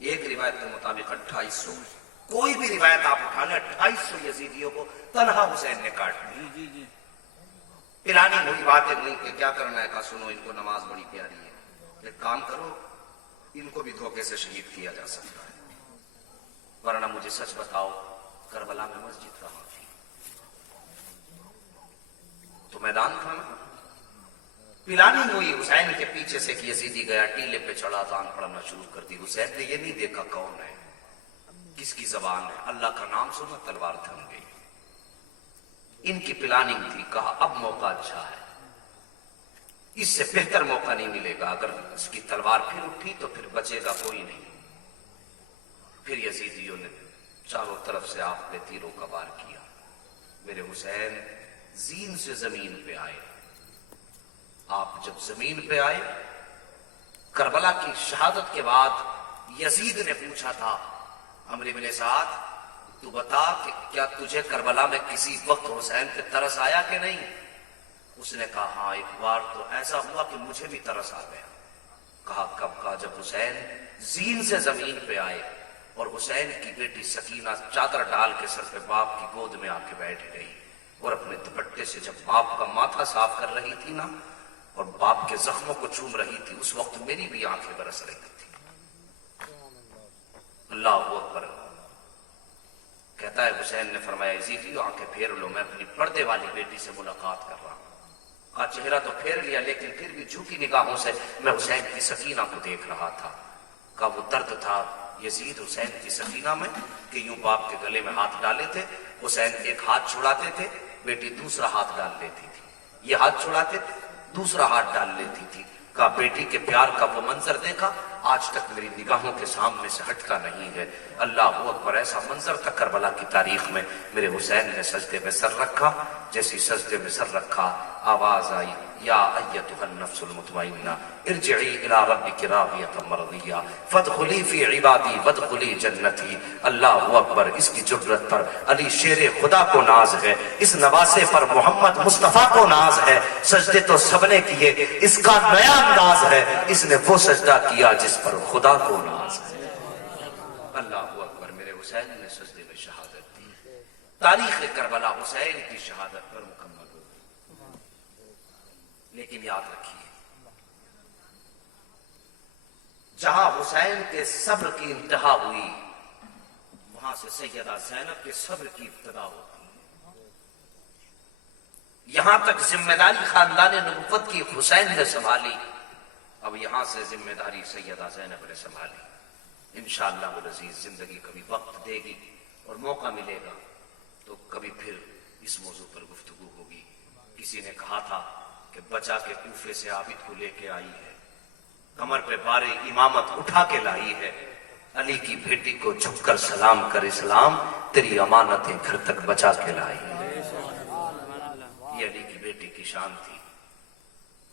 ایک روایت کے مطابق 2800، کوئی بھی روایت آپ اٹھا لیں 2800 یزیدیوں کو تنہا حسین نے کاٹ دیا۔ پلانی ہوئی باتیں نہیں کہ کیا کرنا ہے، کہا سنو ان کو نماز بڑی پیاری ہے، ایک کام کرو، ان کو بھی دھوکے سے شہید کیا جا سکتا ہے، ورنہ مجھے سچ بتاؤ کربلا میں مسجد کہاں تھی؟ تو میدان تھا نا، پلانی ہوئی حسین کے پیچھے سے کہ یزیدی گیا، ٹیلے پہ چڑھا، اذان پڑھنا شروع کر دی۔ حسین نے یہ نہیں دیکھا کون ہے، کس کی زبان ہے، اللہ کا نام سنا تلوار تھم گئی۔ ان کی پلاننگ تھی، کہا اب موقع اچھا ہے، اس سے بہتر موقع نہیں ملے گا، اگر اس کی تلوار پھر اٹھی تو پھر بچے گا کوئی نہیں۔ پھر یزیدیوں نے چاروں طرف سے آپ نے تیروں کا وار کیا۔ میرے حسین زین سے زمین پہ آئے۔ آپ جب زمین پہ آئے، کربلا کی شہادت کے بعد یزید نے پوچھا تھا عمرو بن سعد، تو بتا کہ کیا تجھے کربلا میں کسی وقت حسین پہ ترس آیا کہ نہیں؟ اس نے کہا ہاں، ایک بار تو ایسا ہوا کہ مجھے بھی ترس آ گیا۔ کہا کب؟ کہا جب حسین زین سے زمین پہ آئے اور حسین کی بیٹی سکینہ چادر ڈال کے سر پہ باپ کی گود میں آ کے بیٹھ گئی، اور اپنے دوپٹے سے جب باپ کا ماتھا صاف کر رہی تھی نا، اور باپ کے زخموں کو چوم رہی تھی، اس وقت میری بھی آنکھیں برس رہی تھی۔ اللہ اکبر۔ کہتا ہے حسین نے فرمایا یزیدی آنکھیں پھیر لو، میں اپنی پردے والی بیٹی سے ملاقات کر رہا ہوں۔ کہا چہرہ تو پھیر لیا، لیکن پھر بھی جھکی نگاہوں سے میں حسین کی سکینہ کو دیکھ رہا تھا۔ کہا وہ درد تھا یزید حسین کی سکینہ میں کہ یوں باپ کے گلے میں ہاتھ ڈالے تھے، حسین ایک ہاتھ چھڑاتے تھے، بیٹی دوسرا ہاتھ ڈال لیتی تھی، یہ ہاتھ چھڑاتے تھے، دوسرا ہاتھ ڈال لیتی تھی۔ کہا بیٹی کے پیار کا وہ منظر دیکھا، آج تک میری نگاہوں کے سامنے سے ہٹتا نہیں ہے۔ اللہ اکبر۔ ایسا منظر تھا کربلا کی تاریخ میں۔ میرے حسین نے سجدے میں سر رکھا، جیسی سجدے میں سر رکھا آواز آئی یا ایتھا النفس المطمئنہ ارجعی الی ربک راضیۃ مرضیہ فادخلی فی عبادی وادخلی جنتی۔ اللہ اکبر۔ اس کی جرت پر علی شیر خدا کو ناز ہے، اس نواسے پر محمد مصطفیٰ کو ناز ہے۔ سجدے تو سب نے کیے، اس کا نیا انداز ہے، اس نے وہ سجدہ کیا جس پر خدا کو ناز ہے۔ اللہ اکبر۔ میرے حسین نے سجدے میں شہادت دی۔ تاریخ کربلا حسین کی شہادت پر مکمل ہو گئی۔ لیکن یاد رکھیے، جہاں حسین کے صبر کی انتہا ہوئی، وہاں سے سیدہ زینب کے صبر کی ابتدا ہوتی ہے۔ یہاں تک ذمہ داری خاندان نبوت کی حسین نے سنبھالی، اب یہاں سے ذمہ داری سیدہ زینب نے سنبھالی۔ انشاءاللہ العزیز زندگی کبھی وقت دے گی اور موقع ملے گا تو کبھی پھر اس موضوع پر گفتگو ہوگی۔ کسی نے کہا تھا کہ بچا کے کوفے سے عابد کو لے کے آئی ہے، کمر پہ بار امامت اٹھا کے لائی ہے، علی کی بیٹی کو جھک کر سلام کر اسلام، تیری امانتیں گھر تک بچا کے لائی ہے۔ یہ علی کی بیٹی کی شان تھی۔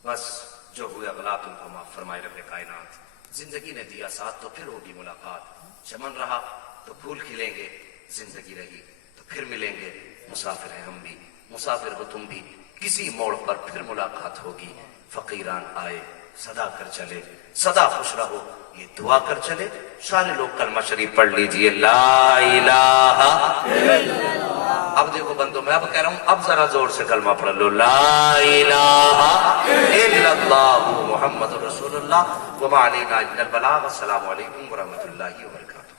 بس جو ہوئے اغلا تم کو معاف فرمائے رب کائنات۔ زندگی نے دیا ساتھ تو پھر ہوگی ملاقات، چمن رہا تو پھول کھلیں گے، زندگی رہی تو پھر ملیں گے۔ مسافر ہیں ہم بھی، مسافر ہو تم بھی، کسی موڑ پر پھر ملاقات ہوگی۔ فقیران آئے صدا کر چلے، صدا خوش رہو یہ دعا کر چلے۔ سارے لوگ کلمہ شریف پڑھ لیجئے، لا الہ الا اللہ۔ اب دیکھو بندو، میں اب کہہ رہا ہوں، اب ذرا زور سے کلمہ پڑھ لو، لا الہ الا اللہ محمد رسول اللہ وما علینا الا البلاغ۔ السلام علیکم ورحمۃ اللہ وبرکاتہ۔